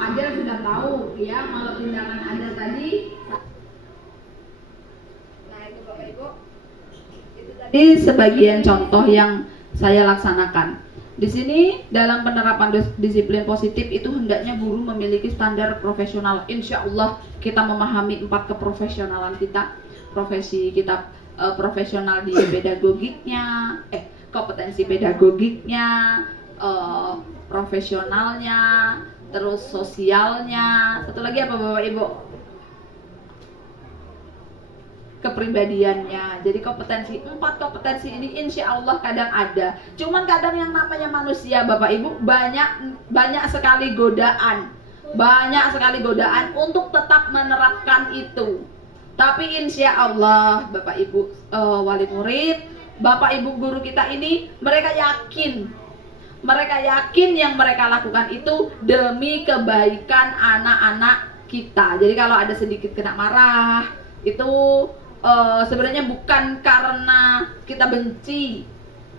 Adel sudah tahu ya kalau tindakan Adel tadi. Nah itu Bapak Ibu, itu tadi Sebagian contoh yang saya laksanakan. Di sini dalam penerapan disiplin positif itu hendaknya guru memiliki standar profesional. Insya Allah kita memahami 4 keprofesionalan kita. Profesi kita profesional di pedagogiknya, kompetensi pedagogiknya, profesionalnya, terus sosialnya. Satu lagi apa Bapak Ibu? Kepribadiannya. Jadi kompetensi, 4 kompetensi ini insya Allah kadang ada. Cuman kadang yang namanya manusia Bapak Ibu banyak sekali godaan. Banyak sekali godaan untuk tetap menerapkan itu. Tapi insya Allah Bapak Ibu wali murid, Bapak Ibu guru kita ini mereka yakin yang mereka lakukan itu demi kebaikan anak-anak kita. Jadi kalau ada sedikit kena marah itu sebenarnya bukan karena kita benci,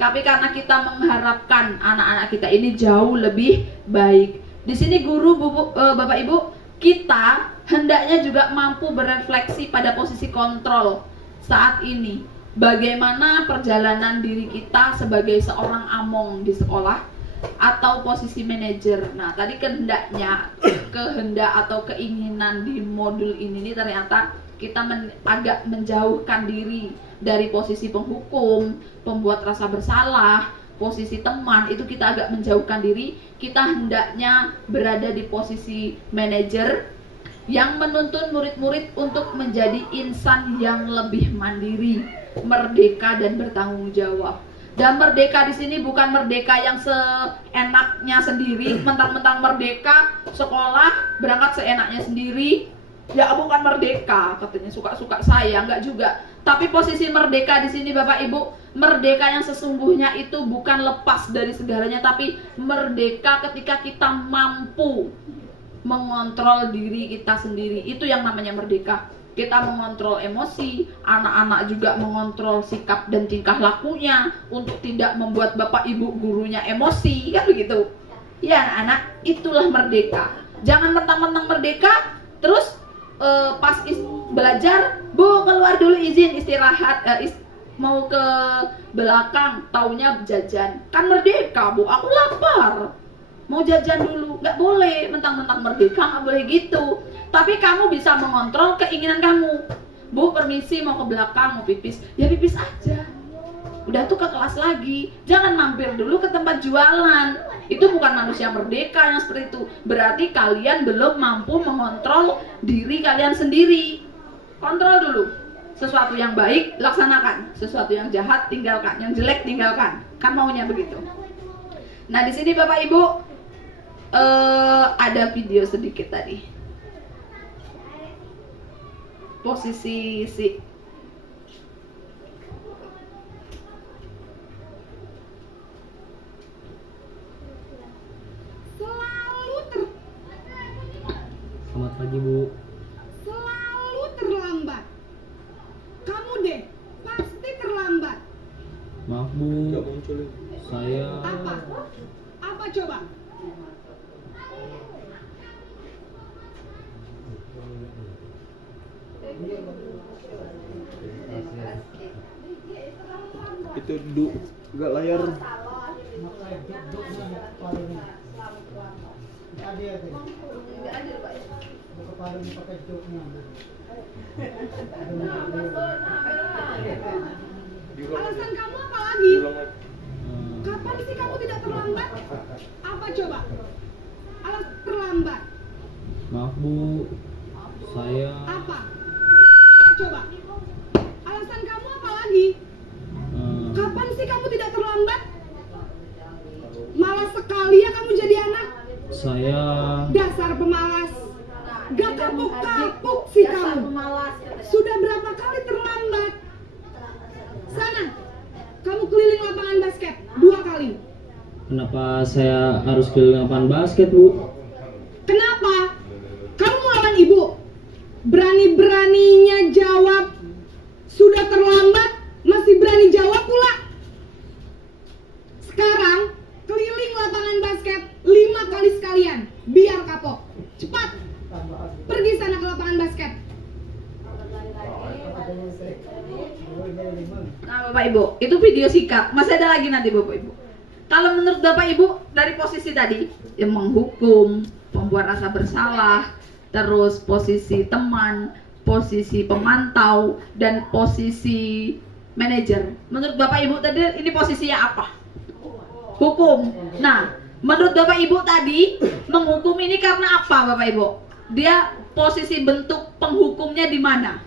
tapi karena kita mengharapkan anak-anak kita ini jauh lebih baik. Di sini guru, Bapak Ibu, kita hendaknya juga mampu berefleksi pada posisi kontrol saat ini. Bagaimana perjalanan diri kita sebagai seorang among di sekolah atau posisi manajer. Nah, tadi kehendak atau keinginan di modul ini nih ternyata kita agak menjauhkan diri dari posisi penghukum, pembuat rasa bersalah, posisi teman, itu kita agak menjauhkan diri. Kita hendaknya berada di posisi manajer yang menuntun murid-murid untuk menjadi insan yang lebih mandiri, merdeka dan bertanggung jawab. Dan merdeka di sini bukan merdeka yang seenaknya sendiri, mentang-mentang merdeka, sekolah berangkat seenaknya sendiri. Ya bukan merdeka, katanya suka-suka saya, enggak juga. Tapi posisi merdeka di sini Bapak Ibu, merdeka yang sesungguhnya itu bukan lepas dari segalanya, tapi merdeka ketika kita mampu mengontrol diri kita sendiri. Itu yang namanya merdeka. Kita mengontrol emosi, anak-anak juga mengontrol sikap dan tingkah lakunya untuk tidak membuat Bapak Ibu gurunya emosi, kan begitu? Ya anak-anak, itulah merdeka. Jangan mentang-mentang merdeka, terus pas belajar, Bu keluar dulu izin istirahat, mau ke belakang, taunya jajan. Kan merdeka Bu, aku lapar, mau jajan dulu. Nggak boleh, mentang-mentang merdeka nggak boleh gitu. Tapi kamu bisa mengontrol keinginan kamu. Bu permisi mau ke belakang, mau pipis, ya pipis aja. Udah tuh ke kelas lagi, jangan mampir dulu ke tempat jualan. Itu bukan manusia merdeka yang seperti itu. Berarti kalian belum mampu mengontrol diri kalian sendiri. Kontrol dulu. Sesuatu yang baik laksanakan, sesuatu yang jahat tinggalkan, yang jelek tinggalkan. Kan maunya begitu. Nah di sini Bapak Ibu ada video sedikit tadi. Posisi si Selamat pagi Bu. Selalu terlambat. Kamu deh pasti terlambat. Maaf Bu. Saya Apa coba? Itu gak layar. Alasan kamu apa lagi? Kapan sih kamu tidak terlambat? Apa coba? Alasan terlambat. Maaf Bu, saya Apa? Apa coba? Alasan kamu apa lagi? Kapan sih kamu tidak terlambat? Malas sekali ya kamu jadi anak. saya Dasar pemalas. Gak kapok-kapok sih kamu. Sudah berapa kali terlambat? Sana, kamu keliling lapangan basket 2 kali. kenapa saya harus keliling lapangan basket Bu? Kenapa? Kamu melawan ibu. Berani-beraninya jawab. Sudah terlambat, masih berani jawab pula. Sekarang, keliling lapangan basket 5 kali sekalian. Biar kapok. Cepat. Pergi sana ke lapangan basket. Nah Bapak Ibu, itu video singkat. Masih ada lagi nanti Bapak Ibu. Kalau menurut Bapak Ibu dari posisi tadi yang menghukum, membuat rasa bersalah, terus posisi teman, posisi pemantau, dan posisi manajer. Menurut Bapak Ibu tadi ini posisinya apa? Hukum. Nah, menurut Bapak Ibu tadi menghukum ini karena apa Bapak Ibu? Dia posisi bentuk penghukumnya di mana?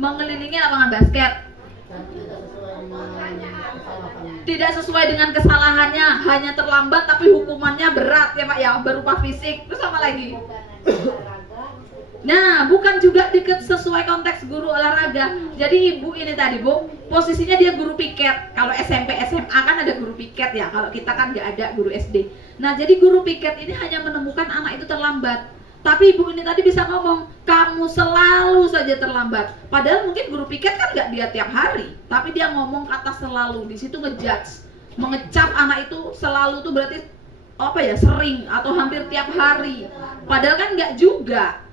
Mengelilingi lapangan basket. Tidak sesuai dengan kesalahannya, hanya terlambat tapi hukumannya berat ya Pak ya, berupa fisik. Terus apa lagi? Nah, bukan juga sesuai konteks guru olahraga. Jadi ibu ini tadi Bu, posisinya dia guru piket. Kalau SMP, SMA kan ada guru piket ya. Kalau kita kan nggak ada guru SD. Nah, jadi guru piket ini hanya menemukan anak itu terlambat. Tapi ibu ini tadi bisa ngomong, kamu selalu saja terlambat. Padahal mungkin guru piket kan nggak dia tiap hari. Tapi dia ngomong kata selalu. Di situ ngejudge, mengecap anak itu selalu tuh berarti apa ya, sering atau hampir tiap hari. Padahal kan nggak juga.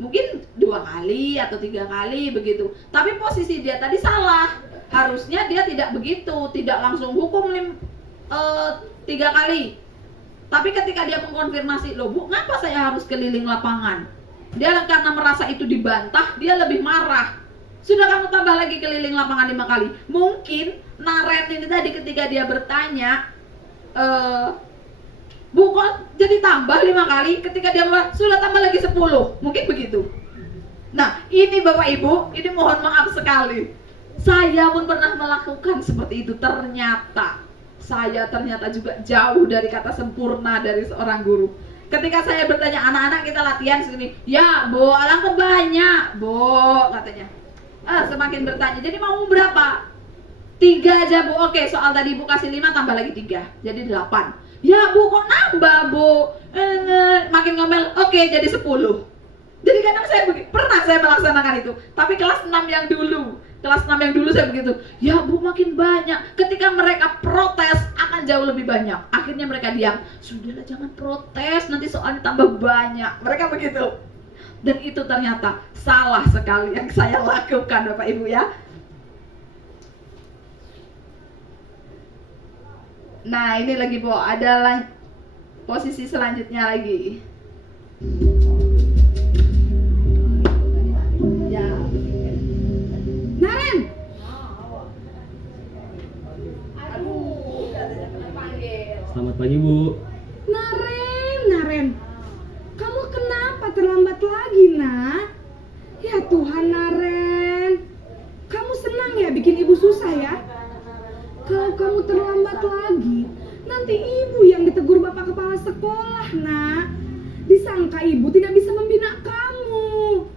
Mungkin 2 kali atau 3 kali begitu. Tapi posisi dia tadi salah. Harusnya dia tidak begitu, tidak langsung hukum 3 kali. Tapi ketika dia mengkonfirmasi, loh Bu, ngapa saya harus keliling lapangan? Dia karena merasa itu dibantah, dia lebih marah. Sudah kamu tambah lagi keliling lapangan 5 kali. Mungkin Naren ini tadi ketika dia bertanya, Bu kok jadi tambah 5 kali? Ketika dia bilang, sudah tambah lagi 10. Mungkin begitu. Nah ini Bapak Ibu, ini mohon maaf sekali. Saya pun pernah melakukan seperti itu. Saya ternyata juga jauh dari kata sempurna dari seorang guru. Ketika saya bertanya, anak-anak kita latihan sini. Ya Bu, alangkah banyak Bu, katanya. Semakin bertanya, jadi mau berapa? 3 aja Bu, oke soal tadi Bu kasih 5 tambah lagi 3, jadi 8. Ya Bu, kok nambah Bu? Makin ngomel, oke jadi 10. Jadi kadang pernah saya melaksanakan itu. Tapi kelas 6 yang dulu saya begitu. Ya Bu, makin banyak. Ketika mereka protes akan jauh lebih banyak. Akhirnya mereka diam. Sudahlah jangan protes, nanti soalnya tambah banyak. Mereka begitu. Dan itu ternyata salah sekali yang saya lakukan Bapak Ibu ya. Nah ini lagi Bu, ada posisi selanjutnya lagi. Ya. Naren, Selamat pagi Bu. Naren, kamu kenapa terlambat lagi nak? Ya Tuhan Naren, kamu senang ya bikin ibu susah ya? Kalau kamu terlambat lagi, nanti ibu yang ditegur bapak kepala sekolah nak. Disangka ibu tidak bisa membina kamu.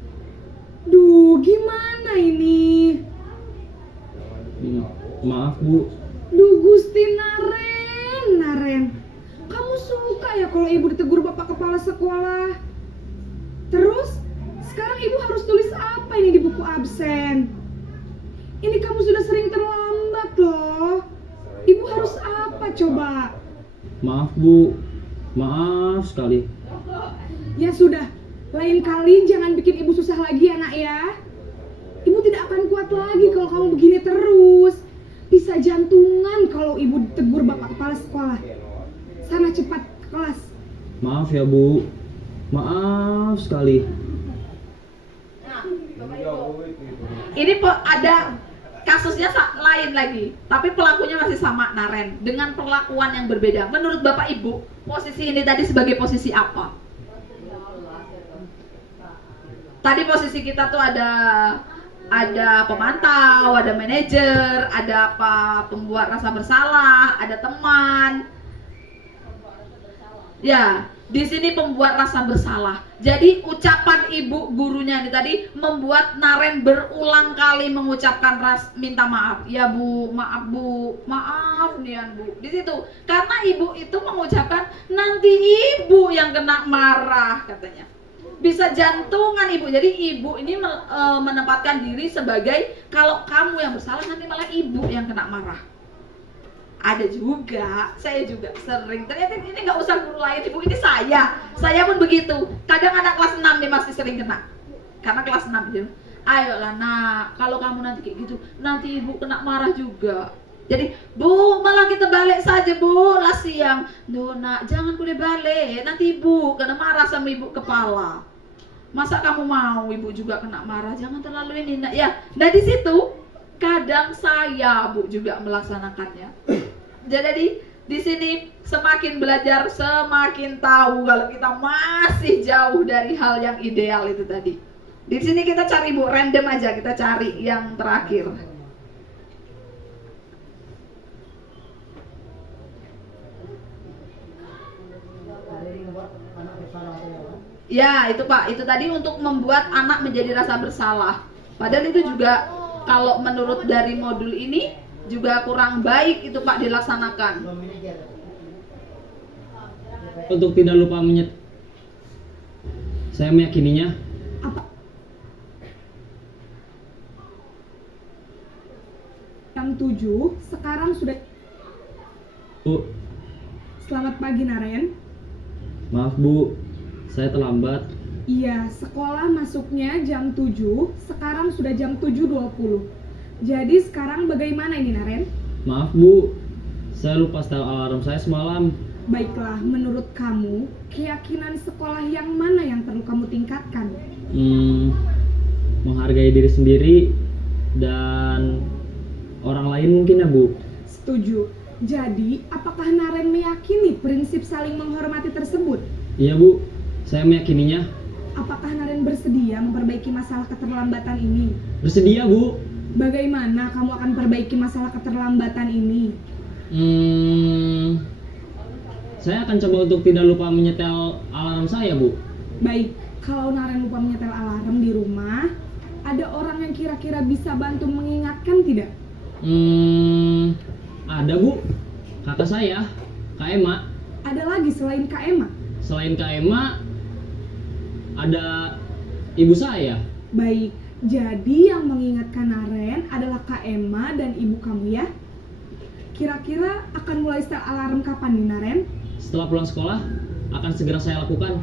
Duh, gimana ini? Maaf Bu. Duh Gusti Naren, kamu suka ya kalau ibu ditegur bapak kepala sekolah? Terus, sekarang ibu harus tulis apa ini di buku absen? Ini kamu sudah sering terlambat loh. Ibu harus apa coba? Maaf Bu. Maaf sekali. Ya sudah, Lain kali jangan bikin ibu susah lagi ya nak ya. Ibu tidak akan kuat lagi kalau kamu begini terus. Bisa jantungan kalau ibu ditegur bapak kepala sekolah. Sana cepat ke kelas. Maaf ya Bu, maaf sekali. Ini ada kasusnya lain lagi, tapi pelakunya masih sama Naren dengan perlakuan yang berbeda. Menurut Bapak Ibu, posisi ini tadi sebagai posisi apa? Tadi posisi kita tuh ada pemantau, ada manajer, ada apa pembuat rasa bersalah, ada teman. Ya, di sini pembuat rasa bersalah. Jadi ucapan ibu gurunya ini tadi membuat Naren berulang kali mengucapkan minta maaf. Ya Bu, maaf nih Bu. Di situ karena ibu itu mengucapkan nanti ibu yang kena marah katanya. Bisa jantungan ibu. Jadi ibu ini menempatkan diri sebagai kalau kamu yang bersalah nanti malah ibu yang kena marah. Ada juga, saya juga sering, ternyata ini nggak usah guru lain ibu, ini saya pun begitu. Kadang anak kelas 6 nih masih sering kena, karena kelas 6 dia, ayolah nak, kalau kamu nanti kayak gitu, nanti ibu kena marah juga. Jadi Bu, malah kita balik saja Bu, lah siang. Duh nak, jangan boleh balik, nanti ibu kena marah sama ibu kepala. Masa kamu mau ibu juga kena marah, jangan terlalu ini nak ya. Nah di situ kadang saya Bu juga melaksanakannya. Jadi di sini semakin belajar semakin tahu kalau kita masih jauh dari hal yang ideal itu tadi. Di sini kita cari Bu, random aja kita cari yang terakhir. Ya itu Pak, itu tadi untuk membuat anak menjadi rasa bersalah. Padahal itu juga kalau menurut dari modul ini juga kurang baik itu Pak dilaksanakan. Untuk tidak lupa saya meyakininya. Jam 7, sekarang sudah. Bu, Selamat pagi Naren. maaf Bu, saya terlambat. Iya, sekolah masuknya jam 7, sekarang sudah jam 7.20. Jadi sekarang bagaimana ini Naren? Maaf Bu, saya lupa setel alarm saya semalam. Baiklah, menurut kamu, keyakinan sekolah yang mana yang perlu kamu tingkatkan? Menghargai diri sendiri dan orang lain mungkin ya Bu. Setuju. Jadi, apakah Naren meyakini prinsip saling menghormati tersebut? Iya Bu, saya meyakininya. Apakah Naren bersedia memperbaiki masalah keterlambatan ini? Bersedia Bu. Bagaimana kamu akan perbaiki masalah keterlambatan ini? Saya akan coba untuk tidak lupa menyetel alarm saya Bu. Baik, kalau Naren lupa menyetel alarm di rumah, ada orang yang kira-kira bisa bantu mengingatkan tidak? Ada Bu, kakak saya, Kak Emma. Ada lagi selain Kak Emma? Selain Kak Emma, ada ibu saya. Baik, jadi yang mengingatkan Naren adalah Kak Emma dan ibu kamu ya? Kira-kira akan mulai setel alarm kapan nih Naren? Setelah pulang sekolah, akan segera saya lakukan.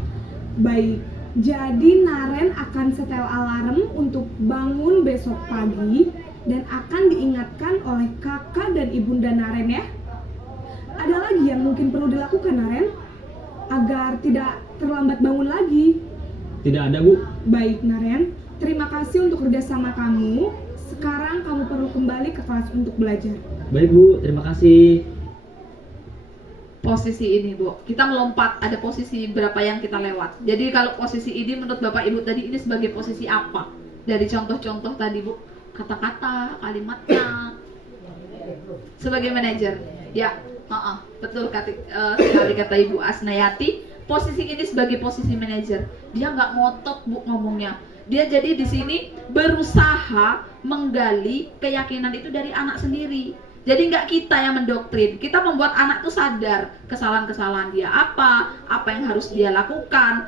Baik, jadi Naren akan setel alarm untuk bangun besok pagi dan akan diingatkan oleh kakak dan ibunda Naren ya. Ada lagi yang mungkin perlu dilakukan Naren agar tidak terlambat bangun lagi? Tidak ada Bu. Baik Naren, terima kasih untuk kerjasama kamu. Sekarang kamu perlu kembali ke kelas untuk belajar. Baik Bu, terima kasih. Posisi ini Bu, kita melompat, ada posisi berapa yang kita lewat. Jadi kalau posisi ini menurut Bapak Ibu tadi ini sebagai posisi apa? Dari contoh-contoh tadi Bu, kata-kata, kalimatnya. Sebagai manajer, ya, betul sekali kata Ibu Asnayati. Posisi ini sebagai posisi manajer, dia nggak ngotot Bu ngomongnya. Dia jadi di sini berusaha menggali keyakinan itu dari anak sendiri. Jadi nggak kita yang mendoktrin, kita membuat anak tuh sadar kesalahan-kesalahan dia apa yang harus dia lakukan.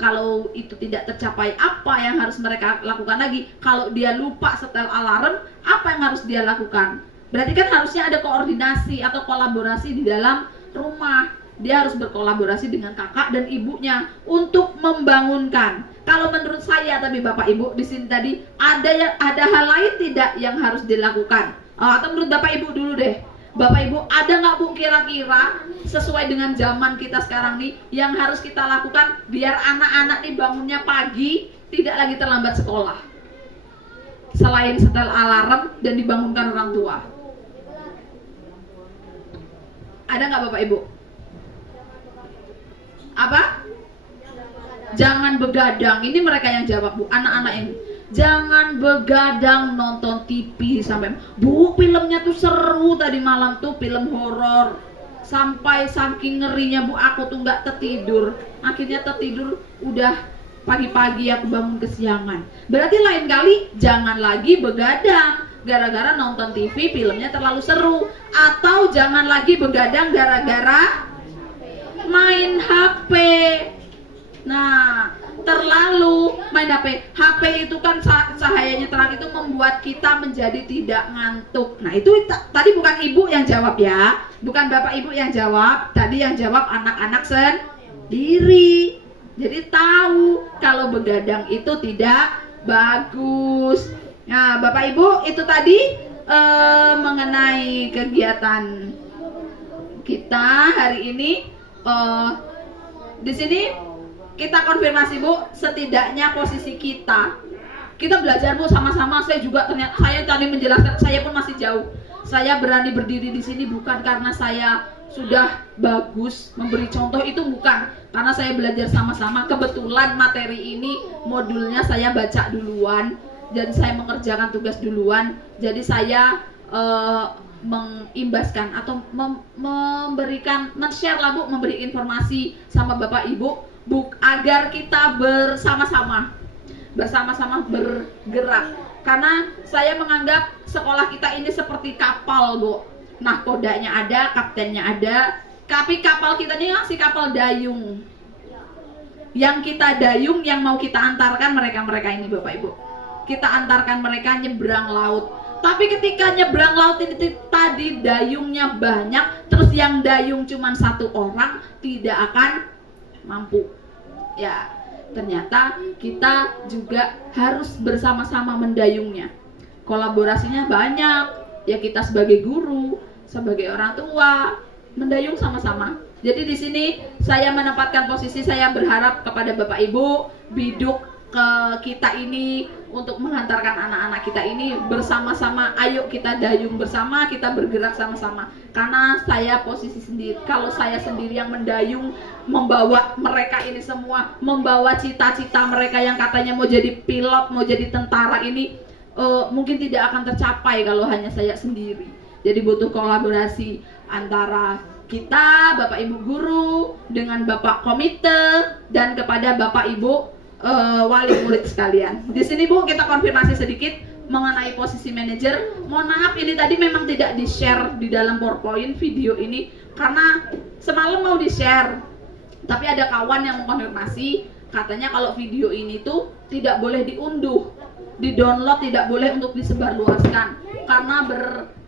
Kalau itu tidak tercapai, apa yang harus mereka lakukan lagi. Kalau dia lupa setel alarm, apa yang harus dia lakukan. Berarti kan harusnya ada koordinasi atau kolaborasi di dalam rumah. dia harus berkolaborasi dengan kakak dan ibunya untuk membangunkan. Kalau menurut saya, tapi Bapak Ibu di sini tadi ada hal lain tidak yang harus dilakukan? Atau menurut Bapak Ibu dulu deh. Bapak Ibu, ada nggak Bu kira-kira sesuai dengan zaman kita sekarang nih yang harus kita lakukan biar anak-anak nih bangunnya pagi, tidak lagi terlambat sekolah? Selain setel alarm dan dibangunkan orang tua. Ada nggak Bapak Ibu? Apa? Jangan begadang. Ini mereka yang jawab Bu, anak-anak ini. Jangan begadang nonton TV sampai Bu, filmnya tuh seru tadi malam tuh, film horor. Sampai saking ngerinya Bu, aku tuh nggak tertidur. Akhirnya tertidur udah pagi-pagi, aku bangun kesiangan. Berarti lain kali jangan lagi begadang gara-gara nonton TV filmnya terlalu seru. Atau jangan lagi begadang gara-gara main HP. Nah, terlalu main HP. HP itu kan cahayanya terang, itu membuat kita menjadi tidak ngantuk. Nah, itu tadi bukan ibu yang jawab ya, bukan bapak ibu yang jawab. Tadi yang jawab anak-anak sendiri. Jadi tahu kalau begadang itu tidak bagus. Nah, bapak ibu itu tadi mengenai kegiatan kita hari ini. Di sini kita konfirmasi Bu, setidaknya posisi kita belajar Bu sama-sama. Saya juga ternyata saya tadi menjelaskan, saya pun masih jauh. Saya berani berdiri di sini bukan karena saya sudah bagus memberi contoh, itu bukan, karena saya belajar sama-sama. Kebetulan materi ini modulnya saya baca duluan dan saya mengerjakan tugas duluan. Jadi saya mengimbaskan atau memberikan, men-share lah Bu, memberi informasi sama Bapak Ibu agar kita bersama-sama bergerak. Karena saya menganggap sekolah kita ini seperti kapal Bu. Nah, kodanya ada, kaptennya ada, tapi kapal kita ini masih kapal dayung. Yang kita dayung, yang mau kita antarkan mereka ini Bapak Ibu. Kita antarkan mereka nyebrang laut. Tapi ketika nyebrang laut ini tadi dayungnya banyak, terus yang dayung cuma satu orang, tidak akan mampu. Ya, ternyata kita juga harus bersama-sama mendayungnya. Kolaborasinya banyak. Ya, kita sebagai guru, sebagai orang tua, mendayung sama-sama. Jadi di sini saya menempatkan posisi, saya berharap kepada Bapak Ibu biduk ke kita ini untuk menghantarkan anak-anak kita ini bersama-sama. Ayo kita dayung bersama, kita bergerak sama-sama. Karena saya posisi sendiri, kalau saya sendiri yang mendayung, membawa mereka ini semua, membawa cita-cita mereka yang katanya mau jadi pilot, mau jadi tentara ini, mungkin tidak akan tercapai kalau hanya saya sendiri. Jadi butuh kolaborasi antara kita, Bapak Ibu guru, dengan Bapak komite, dan kepada Bapak Ibu wali murid sekalian. Di sini Bu, kita konfirmasi sedikit mengenai posisi manajer. Mohon maaf, ini tadi memang tidak di-share di dalam PowerPoint video ini karena semalam mau di-share. Tapi ada kawan yang mengkonfirmasi, katanya kalau video ini tuh tidak boleh diunduh, di-download, tidak boleh untuk disebarluaskan. Karena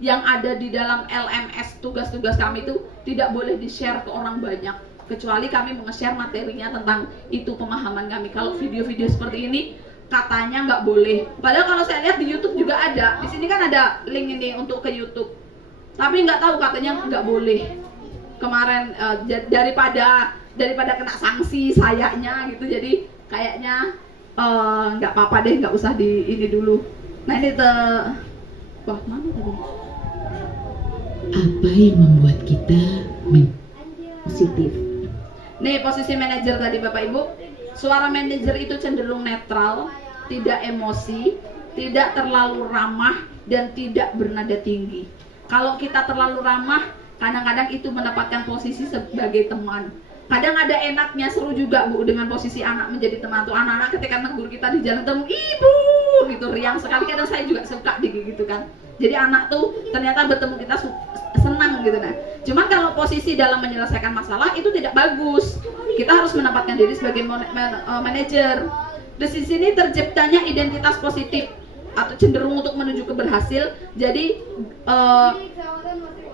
yang ada di dalam LMS tugas-tugas kami itu tidak boleh di-share ke orang banyak. Kecuali kami nge-share materinya tentang itu, pemahaman kami. Kalau video-video seperti ini katanya nggak boleh. Padahal kalau saya lihat di YouTube juga ada. Di sini kan ada link ini untuk ke YouTube. Tapi nggak tahu, katanya nggak boleh. Kemarin daripada kena sanksi sayanya gitu. Jadi kayaknya nggak apa-apa deh, nggak usah di ini dulu. Nah ini wah mana tadi? Apa yang membuat kita positif? Nih posisi manajer tadi Bapak Ibu. Suara manajer itu cenderung netral, tidak emosi, tidak terlalu ramah, dan tidak bernada tinggi. Kalau kita terlalu ramah, kadang-kadang itu mendapatkan posisi sebagai teman. Kadang ada enaknya, seru juga Bu dengan posisi anak menjadi teman. Tuh anak-anak ketika negur kita di jalan ketemu ibu gitu, riang sekali. Kadang saya juga suka gitu kan. Jadi anak tuh ternyata bertemu kita senang gitu. Nah, cuman kalau posisi dalam menyelesaikan masalah itu tidak bagus. Kita harus menempatkan diri sebagai manajer. Di sini terciptanya identitas positif atau cenderung untuk menuju ke berhasil. Jadi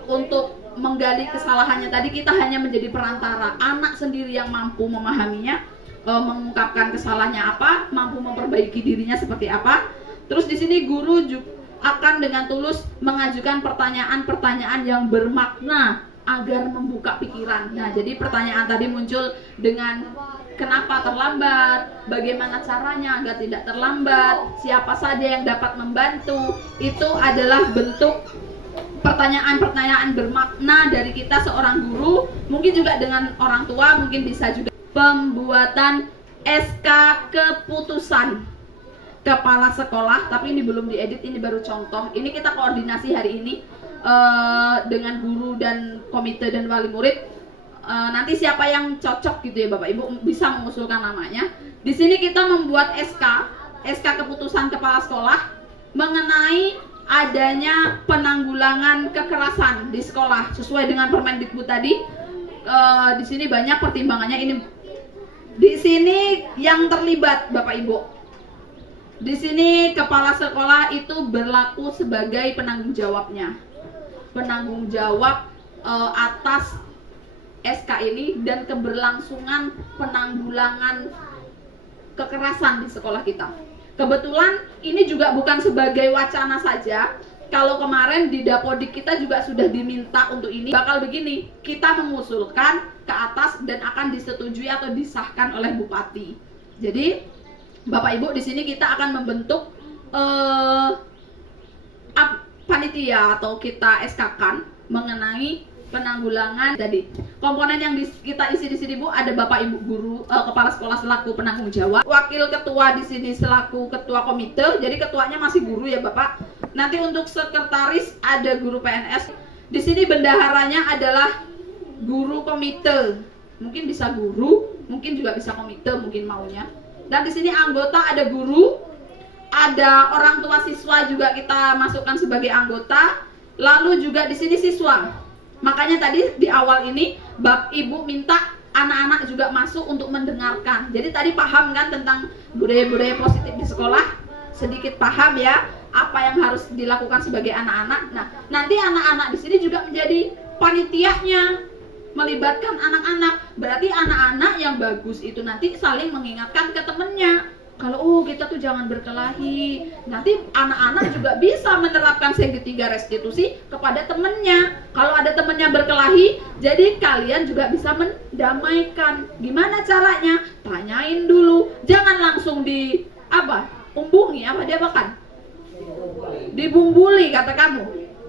untuk menggali kesalahannya tadi, kita hanya menjadi perantara. Anak sendiri yang mampu memahaminya, mengungkapkan kesalahannya apa, mampu memperbaiki dirinya seperti apa. Terus di sini guru juga akan dengan tulus mengajukan pertanyaan-pertanyaan yang bermakna agar membuka pikiran. Nah, jadi pertanyaan tadi muncul dengan kenapa terlambat, bagaimana caranya agar tidak terlambat, siapa saja yang dapat membantu. Itu adalah bentuk pertanyaan-pertanyaan bermakna dari kita seorang guru, mungkin juga dengan orang tua, mungkin bisa juga. Pembuatan SK keputusan kepala sekolah, tapi ini belum diedit, ini baru contoh. Ini kita koordinasi hari ini dengan guru dan komite dan wali murid. Nanti siapa yang cocok gitu ya Bapak Ibu bisa mengusulkan namanya. Di sini kita membuat SK keputusan kepala sekolah mengenai adanya penanggulangan kekerasan di sekolah sesuai dengan Permendikbud tadi. Di sini banyak pertimbangannya. Ini di sini yang terlibat Bapak Ibu. Di sini kepala sekolah itu berlaku sebagai penanggung jawabnya, penanggung jawab atas SK ini dan keberlangsungan penanggulangan kekerasan di sekolah kita. Kebetulan ini juga bukan sebagai wacana saja. Kalau kemarin di Dapodik kita juga sudah diminta untuk ini, bakal begini, kita mengusulkan ke atas dan akan disetujui atau disahkan oleh Bupati. Jadi Bapak Ibu, di sini kita akan membentuk panitia atau kita SK-kan mengenai penanggulangan tadi. Komponen yang kita isi di sini Bu, ada Bapak Ibu guru, kepala sekolah selaku penanggung jawab, wakil ketua di sini selaku ketua komite. Jadi ketuanya masih guru ya Bapak. Nanti untuk sekretaris ada guru PNS. Di sini bendaharanya adalah guru komite. Mungkin bisa guru, mungkin juga bisa komite mungkin maunya. Dan di sini anggota ada guru, ada orang tua siswa juga kita masukkan sebagai anggota. Lalu juga di sini siswa. Makanya tadi di awal ini Bapak Ibu minta anak-anak juga masuk untuk mendengarkan. Jadi tadi paham kan tentang budaya-budaya positif di sekolah? Sedikit paham ya apa yang harus dilakukan sebagai anak-anak. Nah, nanti anak-anak di sini juga menjadi panitianya, melibatkan anak-anak. Berarti anak-anak yang bagus itu nanti saling mengingatkan ke temennya. Kalau kita tuh jangan berkelahi. Nanti anak-anak juga bisa menerapkan segitiga restitusi kepada temennya. Kalau ada temennya berkelahi, jadi kalian juga bisa mendamaikan. Gimana caranya? Tanyain dulu. Jangan langsung umbungi, dia makan? Dibumbuli kata kamu.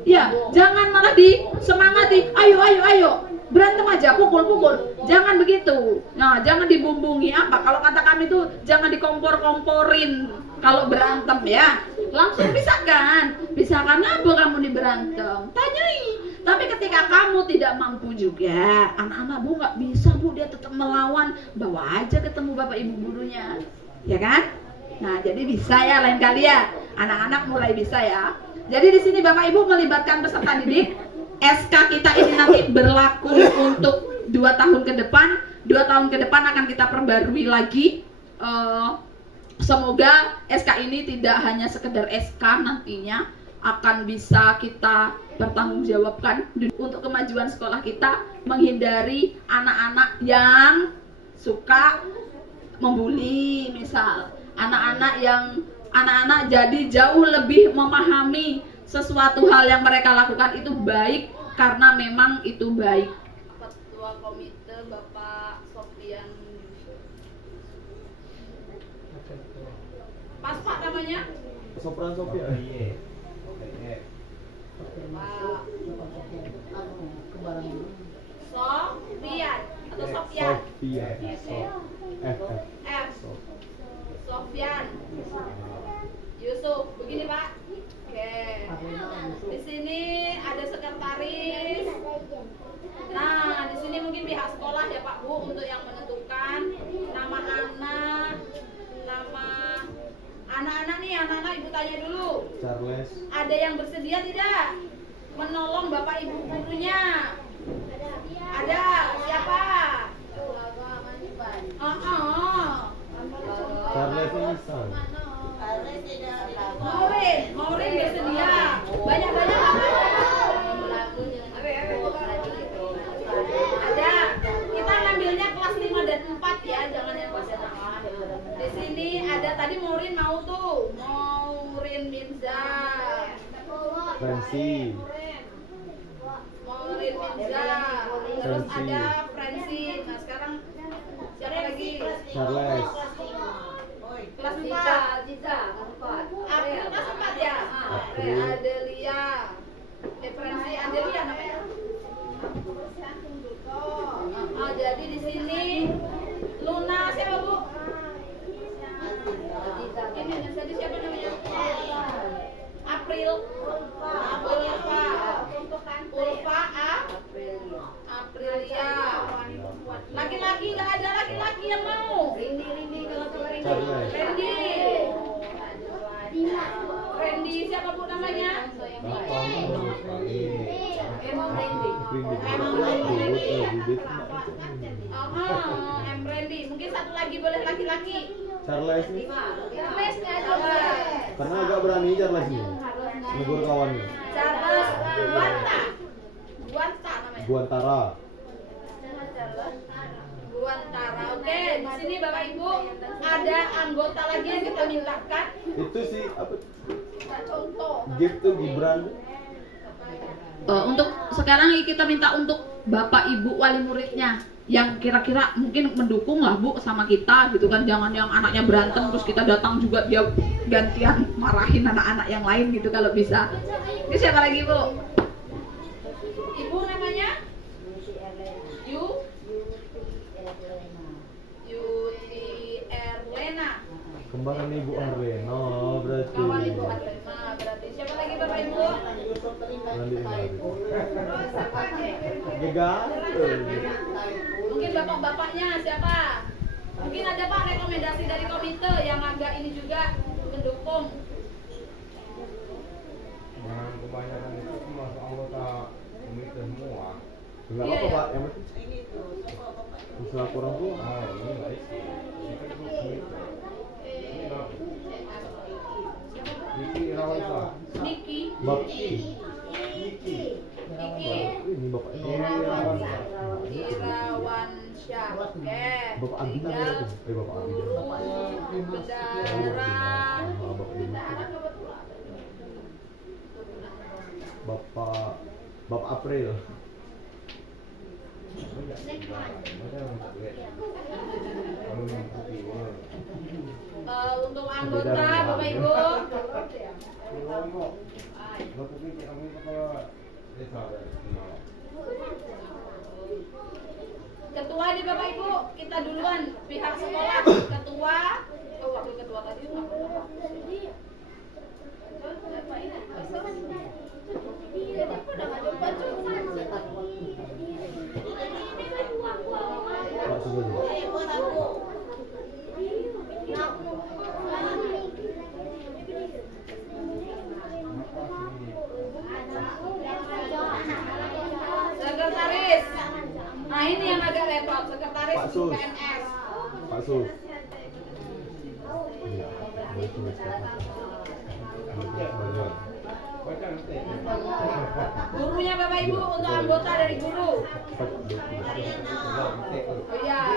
Ya, jangan malah disemangati. Ayo. Berantem aja, pukul. Jangan begitu. Nah, jangan dibumbungi Kalau kata kami tuh jangan dikompor-komporin kalau berantem ya. Langsung pisahkan. Pisahkan apa kamu diberantem? Tanyai. Tapi ketika kamu tidak mampu juga, anak-anak Bu nggak bisa Bu, dia tetap melawan, bawa aja ketemu Bapak Ibu gurunya. Ya kan? Nah, jadi bisa ya lain kali ya. Anak-anak mulai bisa ya. Jadi di sini Bapak Ibu melibatkan peserta didik. SK kita ini nanti berlaku untuk 2 tahun ke depan. 2 tahun ke depan akan kita perbarui lagi. Semoga SK ini tidak hanya sekedar SK, nantinya akan bisa kita pertanggungjawabkan untuk kemajuan sekolah kita, menghindari anak-anak yang suka membuli misal. Anak-anak jadi jauh lebih memahami sesuatu hal yang mereka lakukan itu baik karena memang itu baik. Ketua komite Bapak Sofian. Pas Pak namanya? Sopran Sofian. Sofian atau Sofian? F. Sofian. Yusuf, begini Pak. Oke. Di sini ada sekretaris. Nah, di sini mungkin pihak sekolah ya Pak Bu untuk yang menentukan nama anak-anak nih, anak-anak Ibu tanya dulu. Charles. Ada yang bersedia tidak menolong Bapak Ibu gurunya? Ada. Siapa? Charles Isan. Maurin bersedia. Banyak-banyak. kelas 5 dan 4 ya, jangan yang kelas 6. Di sini ada tadi Maureen mau tuh, Maureen Mirza. Fancy. Maureen Mirza. Terus ada Francine. Nah, sekarang siapa lagi? Charles. Kelas 4. April kelas 4 ya? April. Adelia. Francine Adelia namanya. Jadi di sini Luna siapa Bu? Ini jadi siapa namanya? April. Ulfa. Aprilia. Laki-laki nggak ada laki-laki yang mau. Rindy kalau tuh Charles. Randy siapa Bu namanya? Randy. Mungkin satu lagi boleh laki-laki. Charles nih. Charles nggak ada. Karena agak berani Charles nih. Negur kawannya. Charles Guanta namanya. Guantara. Guantara. Oke, di sini Bapak Ibu ada anggota lagi yang kita mintakan. Itu sih apa? Kita contoh. Gift tuh Gibran. Untuk sekarang kita minta untuk Bapak Ibu wali muridnya yang kira-kira mungkin mendukung lah Bu sama kita gitu kan, jangan yang anaknya berantem terus kita datang juga dia gantian marahin anak-anak yang lain gitu kalau bisa. Ini siapa lagi Bu? Ibu namanya? Yuti Erlena. Kembaran Ibu Arlena berarti. Kawan Ibu Erlena berarti. Siapa lagi Bapak Ibu? Nanti kemarin. Gegar. Mungkin bapak-bapaknya siapa? Mungkin ada Pak rekomendasi dari komite yang agak ini juga mendukung. Kebanyakan itu masuk anggota komite semua. Enggak Iya, apa ya. Pak, yang penting usaha orang tua. Ini baik sih. Kita itu komite. Ini bagus. Niki Irawansa. Niki. Bakti. Niki. Ini bapak ini. Irawansa. Irawansyah. Oke. Bapak Abi Tinggal namanya tuh. Bapak Abi. guru bendara. Bapak Abi. Bapak April. Untuk anggota Bapak Ibu. Ketua nih Bapak Ibu, kita duluan pihak sekolah. Ketua, wakil ketua tadi nggak pernah. Pak Sugeng. Sekretaris. Nah ini yang agak repot, sekretaris Pak Sus. PNS. Pak Sus. Iya, boleh tulis kata. Gurunya Bapak Ibu untuk anggota dari guru. Oh iya.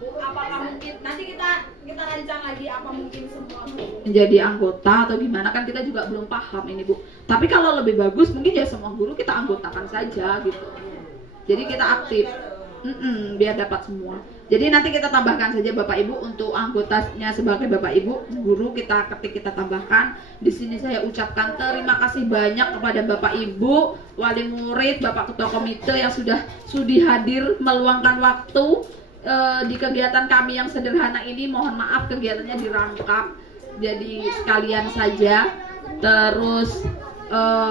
Bu, apakah mungkin nanti kita rancang lagi apa mungkin semua Menjadi anggota atau gimana kan kita juga belum paham ini Bu. Tapi kalau lebih bagus mungkin ya semua guru kita anggotakan saja gitu. Jadi kita aktif. Biar dapat semua. Jadi nanti kita tambahkan saja Bapak Ibu untuk anggotanya sebagai Bapak Ibu guru kita kita tambahkan. Di sini saya ucapkan terima kasih banyak kepada Bapak Ibu wali murid, Bapak Ketua Komite yang sudah sudi hadir meluangkan waktu di kegiatan kami yang sederhana ini. Mohon maaf kegiatannya dirangkap jadi sekalian saja. Terus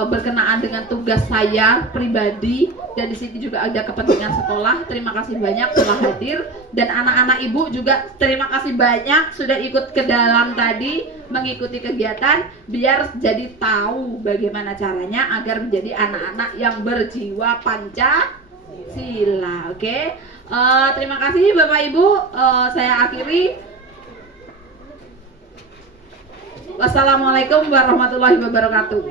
berkenaan dengan tugas saya pribadi dan di sini juga ada kepentingan sekolah. Terima kasih banyak telah hadir dan anak-anak ibu juga terima kasih banyak sudah ikut ke dalam tadi mengikuti kegiatan biar jadi tahu bagaimana caranya agar menjadi anak-anak yang berjiwa Pancasila. Oke. Terima kasih Bapak Ibu. Saya akhiri. Wassalamualaikum warahmatullahi wabarakatuh.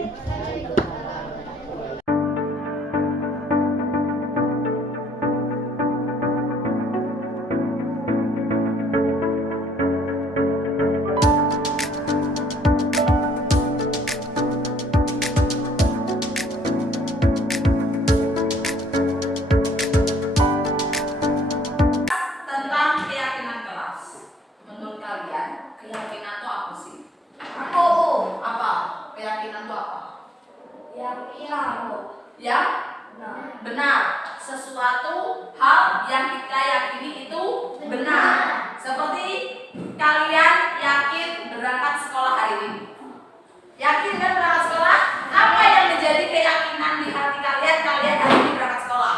Tentang keyakinan kelas. Menurut kalian, keyakinan itu apa sih? Apa? Keyakinan itu apa? Ya? Benar. Sesuatu hal yang kita yakini itu benar. Seperti kalian yakin berangkat sekolah hari ini. Yakin kan berangkat sekolah? Apa yang menjadi keyakinan di hati kalian hari ini berangkat sekolah?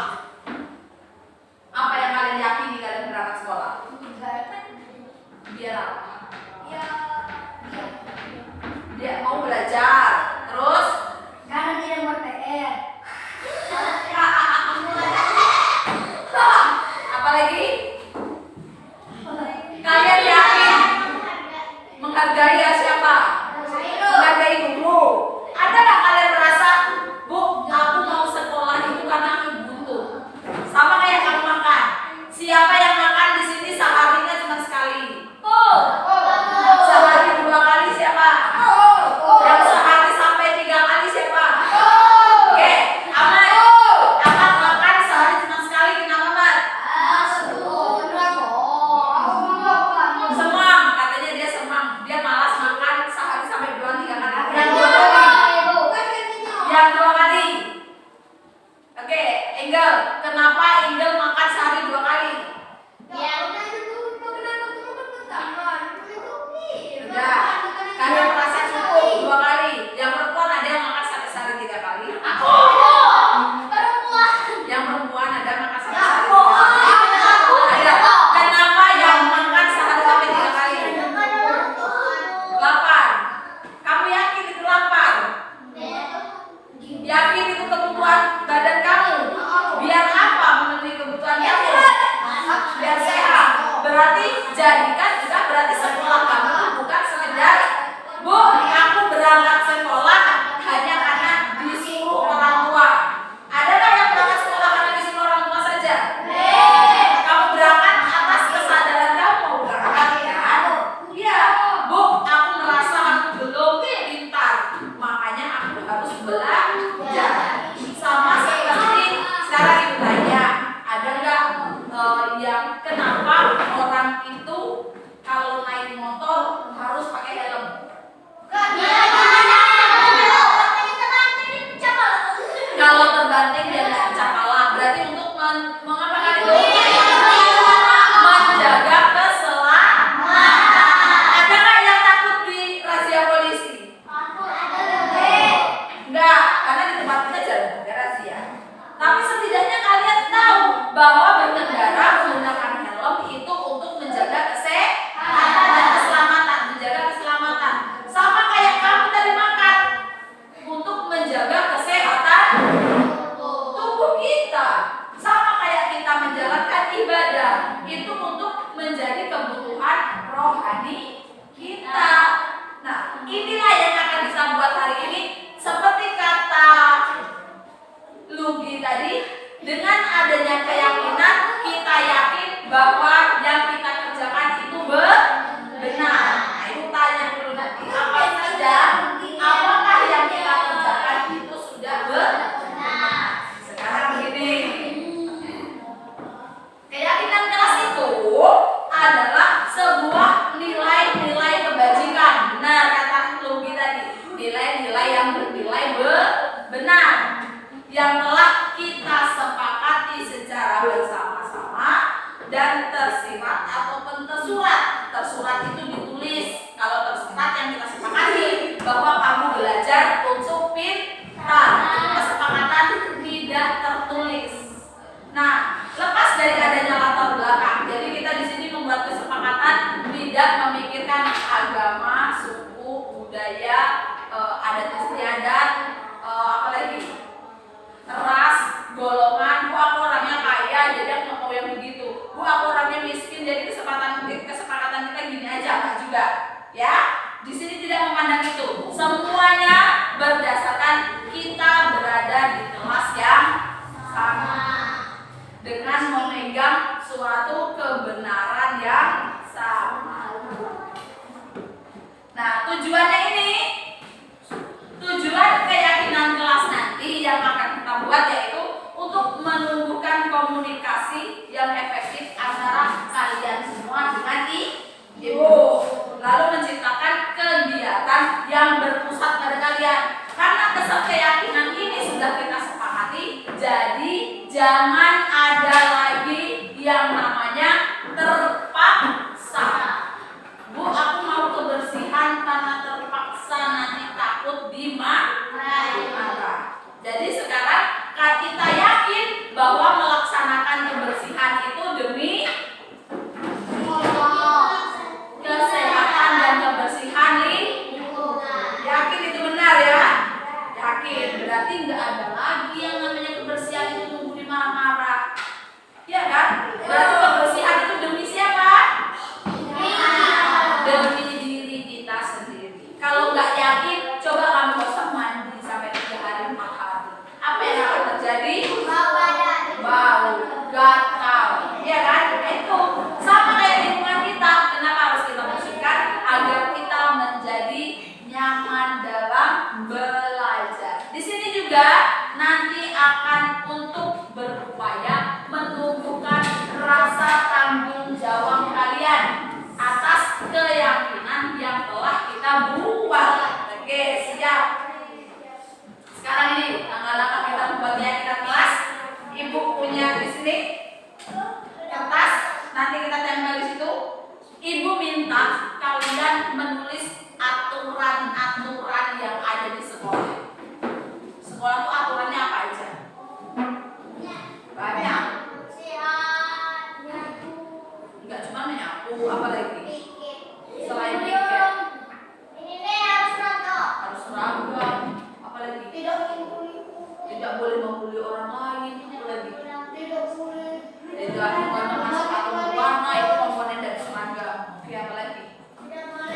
Apa yang kalian yakini kalian berangkat sekolah? Biar apa? Dia mau belajar. Terus? Apa lagi? Kalian yakin menghargai siapa? Menghargai guru. Ada nggak kalian merasa, Bu, aku mau sekolah itu karena aku butuh? Sama kayak kamu makan. Siapa yang makan di sini seharinya cuma sekali? Sehari 2 kali siapa? Yang sehari sampai 3 kali siapa? Oke, aman. Aman makan sehari cuma sekali, kenapa, Mat? Semang, katanya dia semang. Dia malas makan sehari sampai 2-3 kali. Yang 2 kali. Oke, Engel, kenapa Engel makan sehari 2 kali? Udah, karena merasa cukup 2 kali. Yang perempuan ada yang makan sehari 3 kali. Yang perempuan ada makan sehari 3 kali. Ada. Kenapa yang makan sehari sampai 3 kali? Lapar. Kamu yakin itu lapar? Yakin itu kebutuhan badan kamu? Biar apa memenuhi kebutuhan kamu? Biar sehat. Berarti jadikan juga berarti sekolah kamu bukan sekedar, Bu, aku berangkat sekolah hanya karena disuruh orang tua. Ada nggak yang berangkat sekolah karena disuruh orang tua saja? Kamu berangkat atas kesadaran kamu mau berangkat kan? Iya, Bu, aku merasa aku belum pintar, makanya aku harus belajar. Sama seperti sekarang ibu tanya, ada nggak yang kenapa orang itu kalau naik motor harus pakai helm? Kalau terbanting dia nggak pecah kepala, berarti untuk mengapakan itu? Menjaga keselamatan. Ada nggak yang takut di razia polisi? Enggak, karena di tempat kita jarang ada razia. Tapi setidaknya kalian tahu bahwa berkendara menggunakan helm itu untuk menjaga kesehatan dan keselamatan, menjaga keselamatan. Sama kayak kamu tadi makan untuk menjaga kesehatan tubuh kita. Sama kayak kita menjalankan ibadah itu untuk menjadi kebutuhan rohani kita. Nah, inilah yang akan bisa buat hari ini seperti kata Lugi tadi, dengan adanya keyakinan kita yakin bahwa yang kita kerjakan itu benar. Nah, itu tanya dulu nanti apa saja, apakah yang kita kerjakan itu sudah benar. Sekarang begini, keyakinan kelas itu adalah sebuah nilai-nilai kebajikan. Benar kata Lugi tadi, nilai-nilai yang bernilai benar, yang telah kita sepakati secara bersama-sama dan tersirat ataupun tersurat. Tersurat itu ditulis. Kalau tersirat yang kita sepakati bahwa kamu belajar untuk pintar. Kesepakatan tidak tertulis. Nah, lepas dari adanya latar belakang, jadi kita di sini membuat kesepakatan tidak memikirkan agama, suku, budaya, adat istiadat, apalagi Jangan ada lagi yang namanya terpaksa. Bu, aku mau kebersihan karena terpaksa, nanti takut dimarah. Jadi sekarang kita yakin bahwa melaksanakan kebersihan itu demi kesehatan dan kebersihan lingkungan. Yakin itu benar ya? Yakin. Berarti nggak ada lagi yang namanya kebersihan itu tunggu dimarah-marah. Ya kan? Berarti kebersihan itu demi siapa? Demi diri kita sendiri. Kalau nggak yakin, coba kamu gak usah mandi sampai 3 hari 4 hari. Apa yang akan terjadi? Bau, gatal, ya kan? Itu sama kayak lingkungan kita. Kenapa harus kita bersihkan? Agar kita menjadi nyaman dalam belajar. Di sini juga nanti akan untuk berupaya menumbuhkan rasa tanggung jawab kalian atas keyakinan yang telah kita buat. Oke, siap. Sekarang ini langkah-langkah kita membuatnya kita kelas. Ibu punya di sini kertas, nanti kita tempel di situ. Ibu minta kalian menulis aturan-aturan yang ada di sekolah. Sekolah itu aturannya apa aja? Banyak. Enggak cuma menyapu, apa lagi? Selain piket, harus seragam, apa lagi? Tidak boleh membuli orang lain, apa lagi? Tidak menggunakan sepatu berwarna, itu komponen dari seragam. Oke, apa lagi?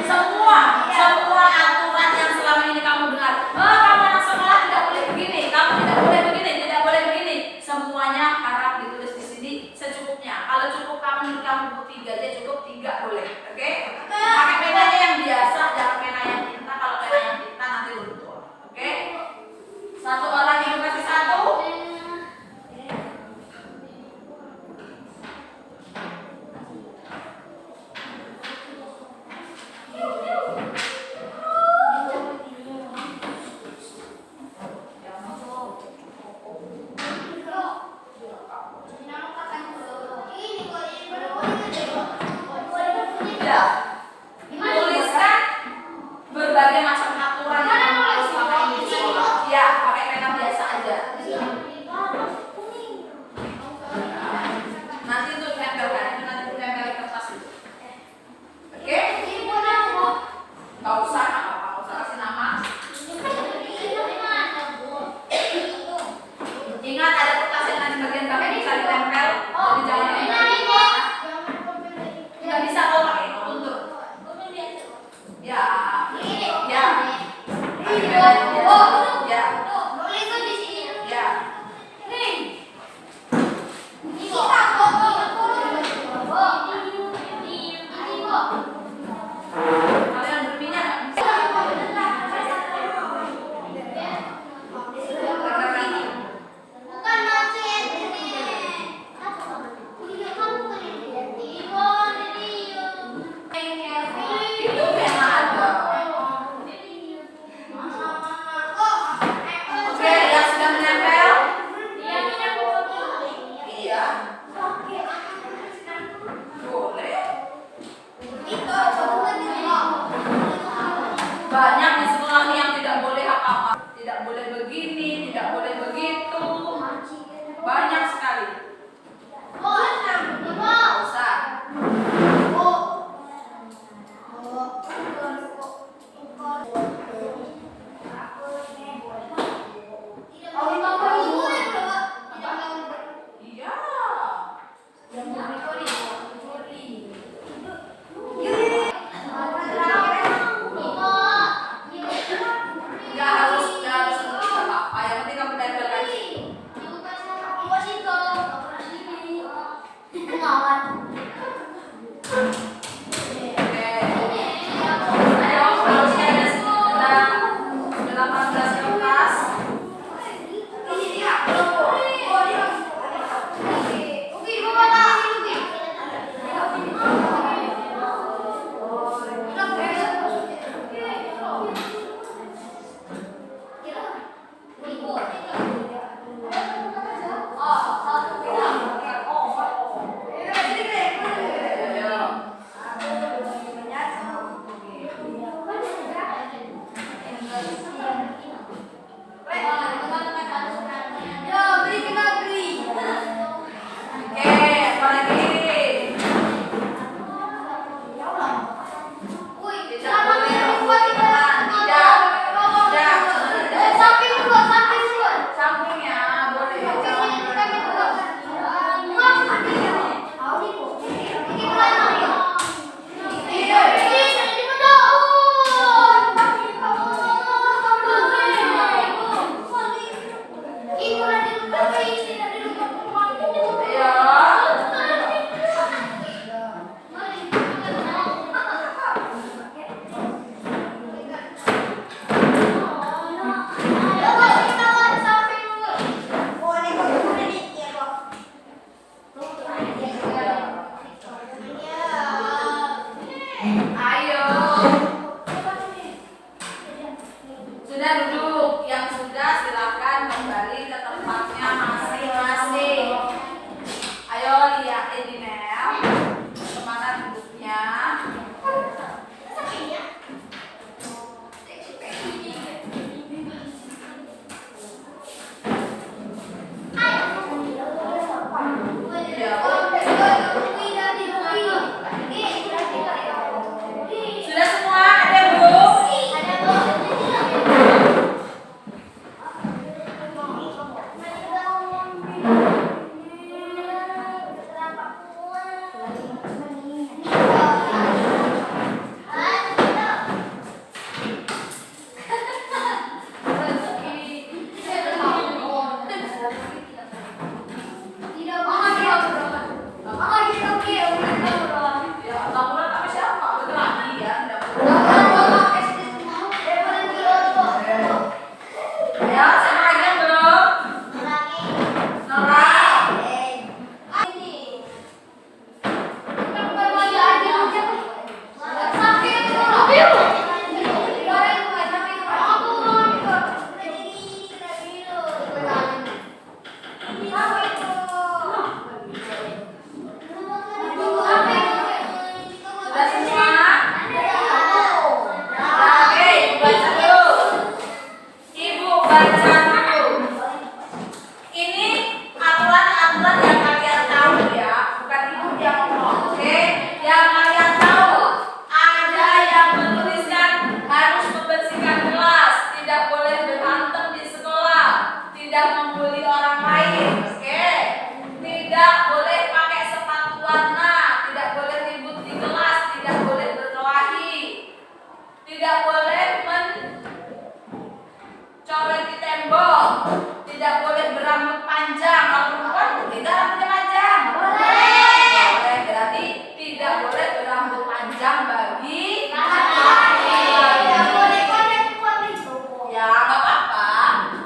Semua aturan yang selama ini kamu dengar. Kamu anak sekolah tidak boleh begini, kamu tidak boleh begini, tidak boleh begini. Semuanya harap ditulis di sini secukupnya. Kalau cukup menurut kamu buku 3 aja cukup, 3 boleh. Oke? Pakai penanya yang biasa, jangan pena yang tinta. Kalau pena yang tinta nanti luntur. Oke? Satu orang yang kasih 1. Ya, tuliskan berbagai macam aturan yang kamu tahu selama ini di sekolah. Ya, pakai pena biasa aja. Nanti untuk tempelkan, itu nanti tempel di kertas itu. Oke? Gak usah apa-apa, gak usah kasih nama. Ingat ada kertas yang nanti bagian kami bisa ditempel, jadi jangan nggak bisa kalau pakai untuk. Ya, ya, ya, ya. Kalian berminyak nggak bisa? Itu pena ada. Oke, yang sudah menempel? Iya. Boleh. Banyak di sekolah nih yang tidak boleh apa-apa. Tidak boleh begini, tidak boleh begitu. Banyak sekali. Nggak usah. Iya. Nggak harus apa-apa. Yang penting kamu tempel aja. membuli orang lain. Oke. Tidak boleh pakai sepatu warna, tidak boleh ribut di kelas, tidak boleh berkelahi, tidak boleh mencoret di tembok, tidak boleh berambut panjang. Kalau perempuan tidak rambutnya panjang. Boleh. Berarti tidak boleh berambut panjang bagi laki-laki. Ya, nggak apa-apa.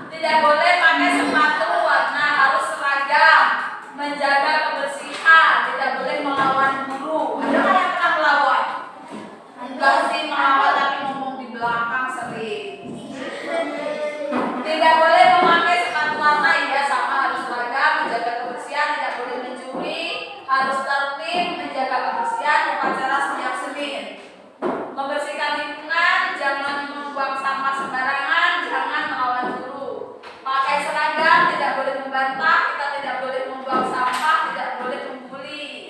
Tidak boleh pakai sepatu warna, harus seragam. Menjaga kebersihan, tidak boleh melawan guru. Ada nggak yang pernah melawan? Enggak sih melawan, tapi ngomong di belakang sering. Tidak boleh memakai sepatu warna, ya sama harus seragam. Menjaga kebersihan, tidak boleh mencuri, harus tertib, menjaga kebersihan, upacara setiap Senin. Membersihkan lingkungan, jangan membuang sampah sembarangan, jangan melawan guru. Pakai seragam, tidak boleh membantah, kita tidak boleh membuang sampah, tidak boleh membuli.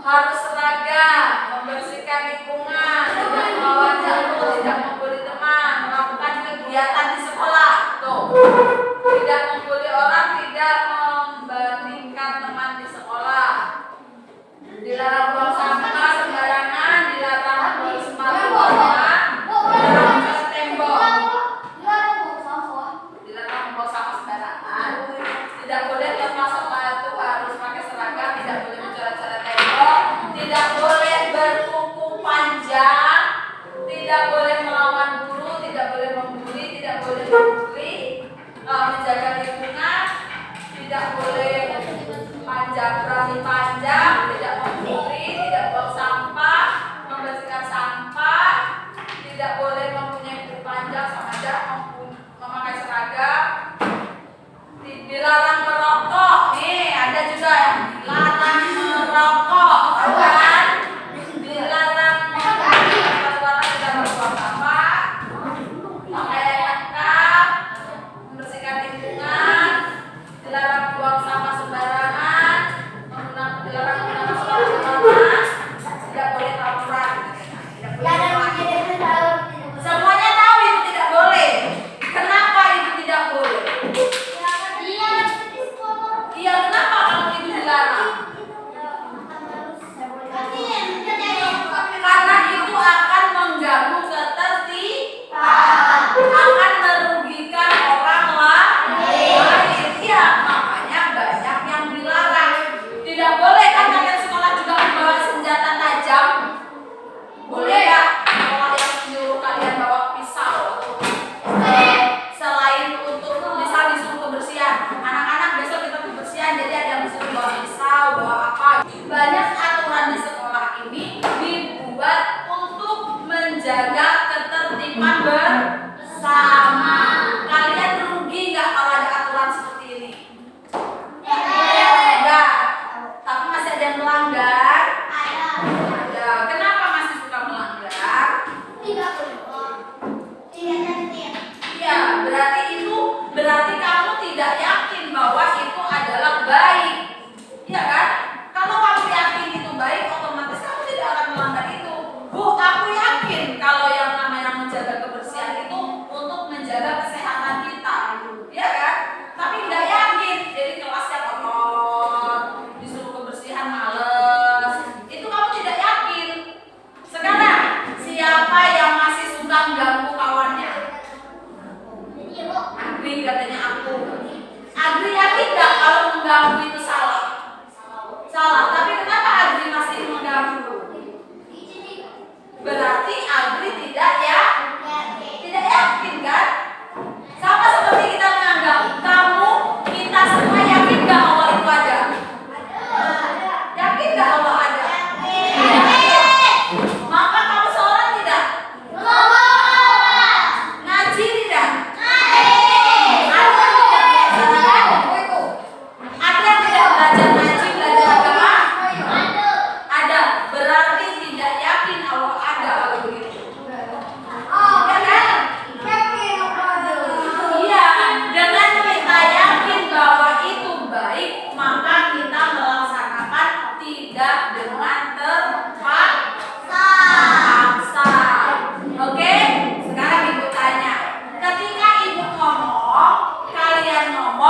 Harus seragam, membersihkan lingkungan, tidak melawan jalur, tidak membuli teman, melakukan kegiatan di sekolah. Tuh, tidak membuli orang, tidak membandingkan teman di sekolah. Dilarang buang sampah sembarangan, dilarang bersepatu warna, dilarang mencoret tembok, dilarang membuang sampah sembarangan, tidak boleh lepas sepatu, harus pakai seragam, tidak boleh mencoret-coret tembok, tidak boleh berkuku panjang, tidak boleh melawan guru, tidak boleh membuli, tidak boleh membuli, menjaga lingkungan, tidak boleh berambut panjang, tidak membuli, tidak buang sampah, membersihkan sampah, tidak boleh mempunyai kuku panjang, sama aja memakai seragam, dilarang merokok. Nih ada juga yang dilarang merokok, kan? Dilarang suara, tidak berbuang sampah, pakaian lengkap, membersihkan lingkungan, dilarang buang sampah sembarangan,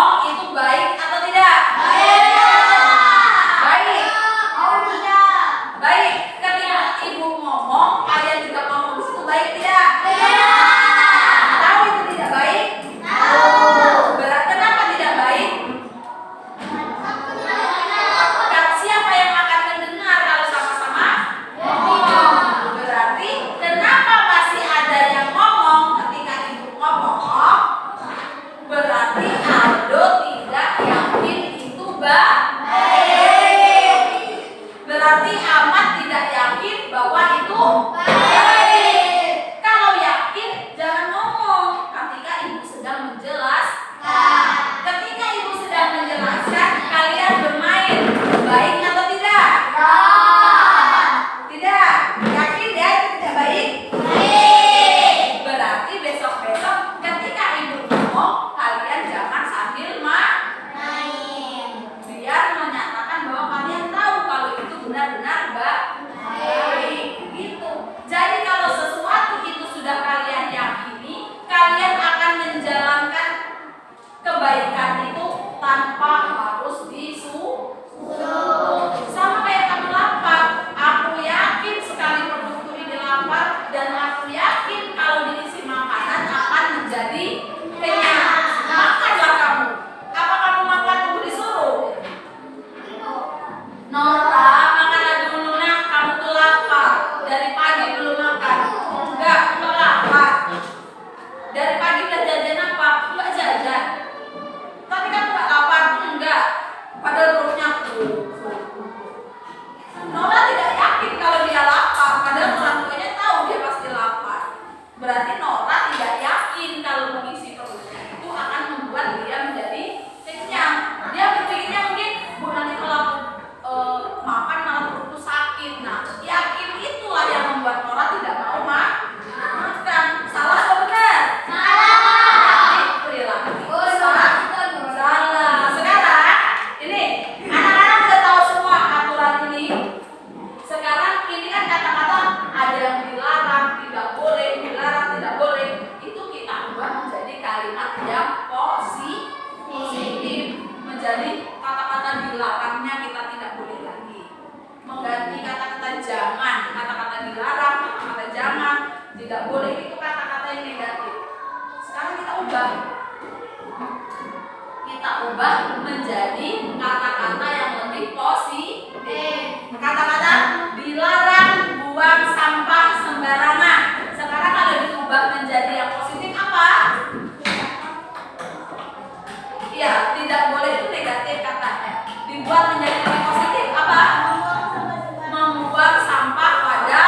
ngomong itu baik atau tidak? Baik. Baik. Ketika ibu ngomong, kalian juga ngomong di situ baik tidak? Tahu itu tidak baik? Berarti kenapa tidak baik? Siapa yang akan mendengar kalau sama-sama ngomong? Berarti kenapa masih ada yang ngomong ketika ibu ngomong? Berarti Aldo tidak yakin itu baik. Berarti Ahmad tidak yakin bahwa itu baik. Kalau yakin jangan ngomong ketika ibu sedang menjelaskan. Ketika ibu sedang menjelaskan, kalian bermain baik atau tidak? Tidak. Yakin ya itu tidak baik? Berarti besok-besok ketika ibu ngomong, kalian jangan sambil main. Biar menyatakan bahwa kalian tahu kalau itu benar-benar baik. Gitu. Jadi kalau sesuatu itu sudah kalian yakini, kalian akan menjalankan kebaikan itu tanpa harus disuruh. Sama kayak kamu lapar, aku yakin sekali produkku ini lapar dan aku yakin kalau diisi makanan akan menjadi kenyang. Makanlah kamu. Apa kamu makan tunggu disuruh? Nora, makanlah dulu nak, kamu tuh lapar. Dari pagi belum makan. Enggak, enggak lapar. Dari pagi udah jajan apa? Enggak jajan. Tapi kamu enggak lapar? Enggak. Padahal perutnya full. Nora tidak yakin kalau dia lapar, padahal orang tuanya tahu dia pasti lapar. Berarti Nora tidak yakin kalau mengisi perutnya itu akan membuat dia menjadi kenyang. Dia berpikirnya mungkin, bu nanti kalau makan malah perutku sakit. Nah, yakin itulah yang membuat Nora tidak mau makan. Salah atau benar? Salah. Perilaku. Salah. Sekarang ini anak-anak udah tahu semua aturan ini. Sekarang ini kan kata-kata ada yang dilarang, tidak boleh, dilarang, tidak boleh. Itu kita ubah menjadi kalimat yang positif. Menjadi kata-kata dilarangnya kita tidak boleh lagi. Mengganti kata-kata jangan, kata-kata dilarang, kata-kata jangan, tidak boleh, itu kata-kata yang negatif. Sekarang kita ubah. Kita ubah menjadi kata-kata yang lebih positif. Kata-kata dilarang buang sampah sembarangan. Sekarang kalau diubah menjadi yang positif apa? Ya, tidak boleh itu negatif katanya. Dibuat menjadi lebih positif apa? Membuang sampah pada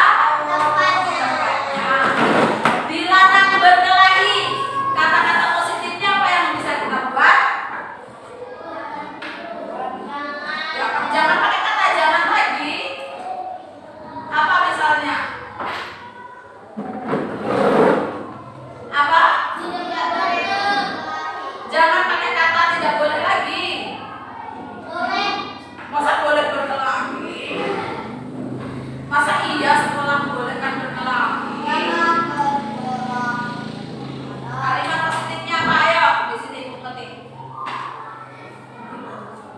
tempatnya. Dilarang berkelahi. Kata-kata positifnya apa yang bisa kita buat? Jangan pakai kata jangan lagi. Apa misalnya? Apa? Jangan pakai kata tidak boleh lagi. Masa boleh berkelahi? Masa iya sekolah membolehkan berkelahi? Kalimat positifnya apa? Ayo, di sini ibu ketik.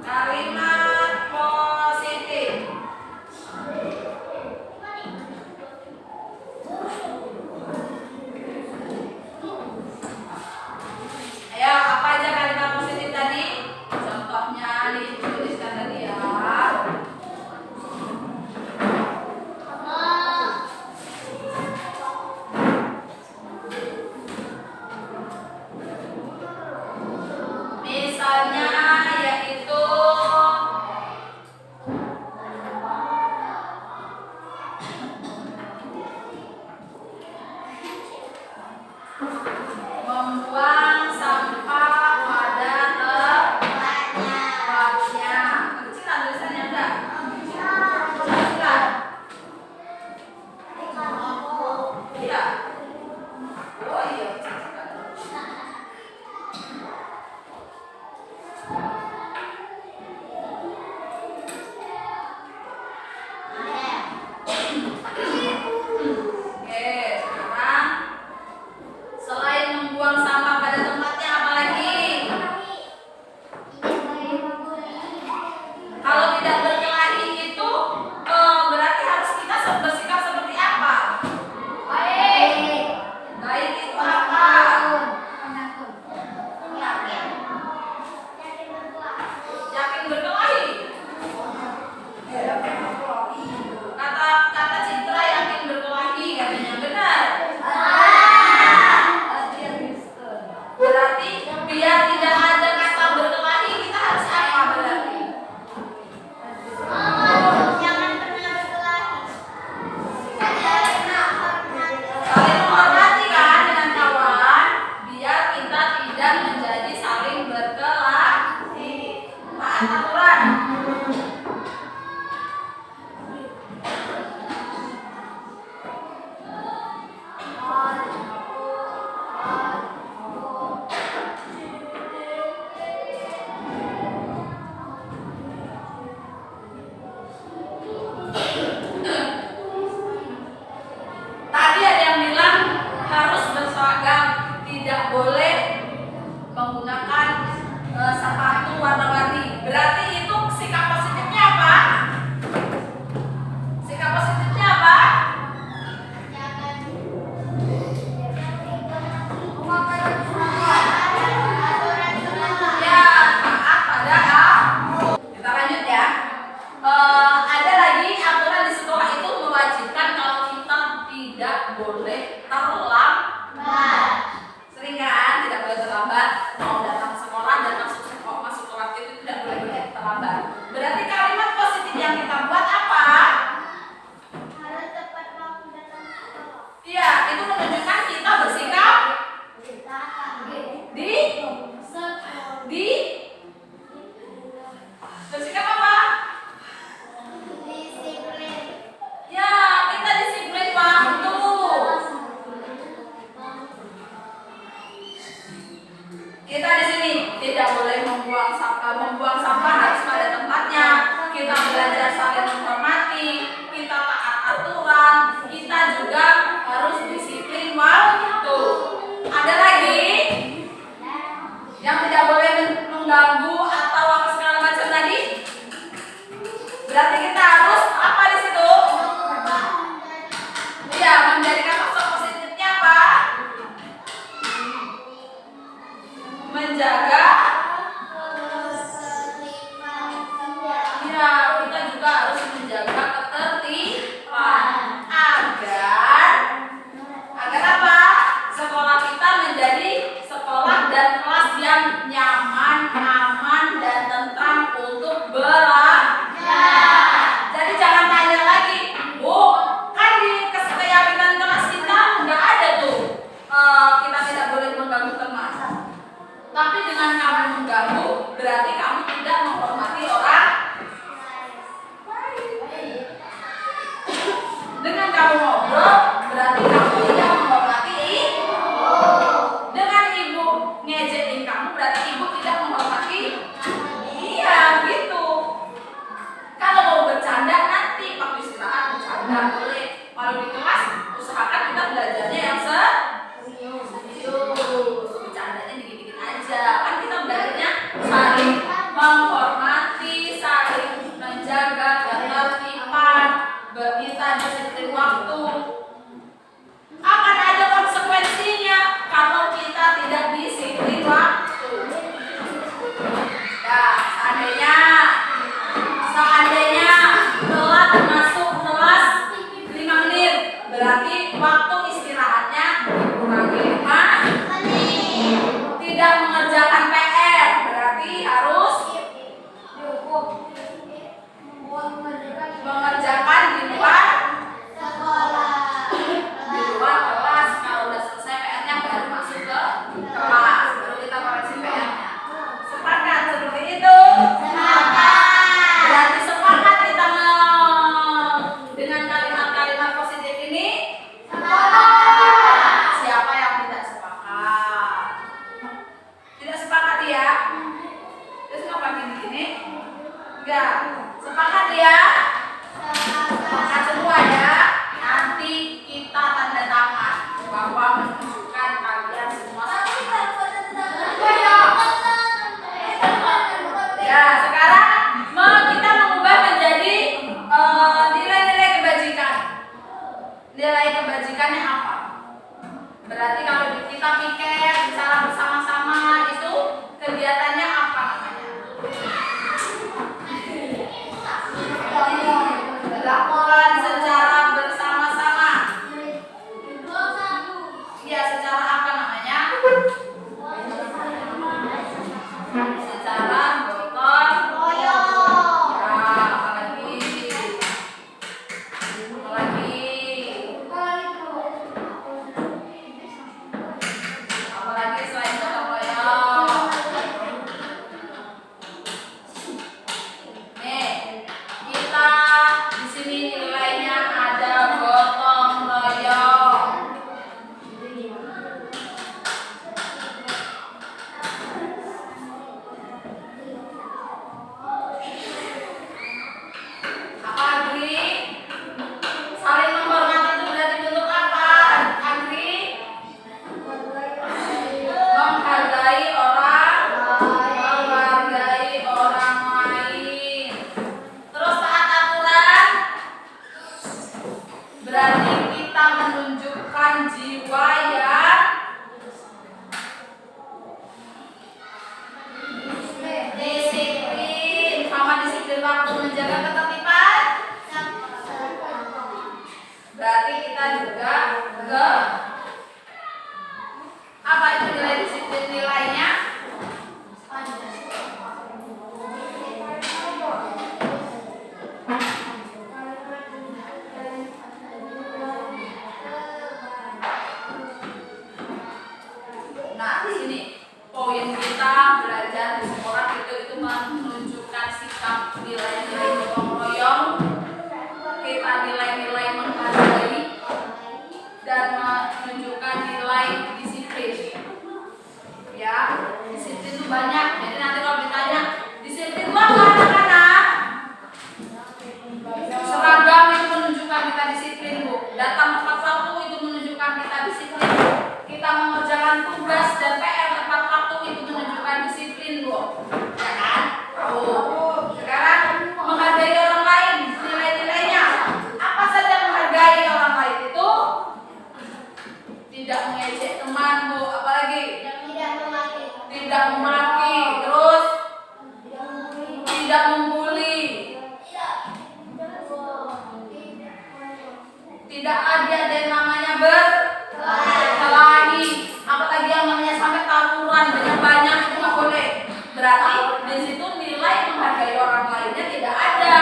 Kalimat positif. Ayo, apa aja kalimat positif tadi? Contohnya nih, tuliskan tadi ya. Misalnya yaitu membuang sampah pada tempatnya. Kecilan tulisannya enggak? Kecilan. Iya. Oh iya. membuang sampah harus pada tempatnya. Kita belajar saling menghormati, kita taat aturan, kita juga harus disiplin waktu. Ada lagi yang tidak boleh mengganggu atau apa segala macam tadi? Berarti kita harus apa di situ? Iya, menjadikan faktor positifnya apa? Menjaga. Ya, kita juga harus menjaga ketertiban agar apa? Sekolah kita menjadi sekolah dan kelas yang nyaman, aman, dan tentram untuk belajar. Jadi jangan tanya lagi, Bu, kan di keyakinan kelas kita nggak ada tuh kita tidak boleh mengganggu teman. Tapi dengan kamu mengganggu, berarti kamu tidak menghormati orang. Dengan kamu ngobrol, berarti kamu tidak menghormati ibu. Dengan ibu ngejekin kamu, berarti ibu tidak menghormati. Iya, gitu. Kalau mau bercanda nanti waktu istirahat bercanda boleh. Kalau di kelas usahakan kita belajarnya yang serius. Bercandanya dikit-dikit aja. Kan kita belajarnya saling menghormati, saling menjaga ketertiban, kita disiplin waktu. Akan ada konsekuensinya kalau kita tidak disiplin waktu. Ya, seandainya telat masuk kelas 5 menit, berarti waktu istirahatnya dikurangi 5 menit. Tidak mengerjakan PR, berarti harus mengerjakan di luar sekolah, di luar kelas. Kalau udah selesai PR-nya baru masuk ke kelas, baru kita koreksi PR-nya. Sepakat seperti itu? Berarti sepakat kita dengan kalimat-kalimat positif ini? Siapa yang tidak sepakat? Tidak sepakat ya? Terus ngapa gini-gini? Enggak. Sepakat ya? Sepakat semua ya. Nanti kita tanda tangan bahwa menunjukkan kalian semua sepakat. Ya, sekarang kita mengubah menjadi nilai-nilai kebajikan. Nilai kebajikannya apa? Berarti kalau kita pikir bicara bersama-sama itu kegiatannya apa namanya? Laporan secara bersama-sama. Ya, secara apa namanya? Secara gotong royong. tidak membuli. Tidak ada yang namanya berkelahi, apalagi yang namanya sampai tawuran dengan banyak itu nggak boleh. Berarti di situ nilai menghargai orang lainnya tidak ada.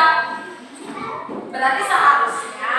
Berarti seharusnya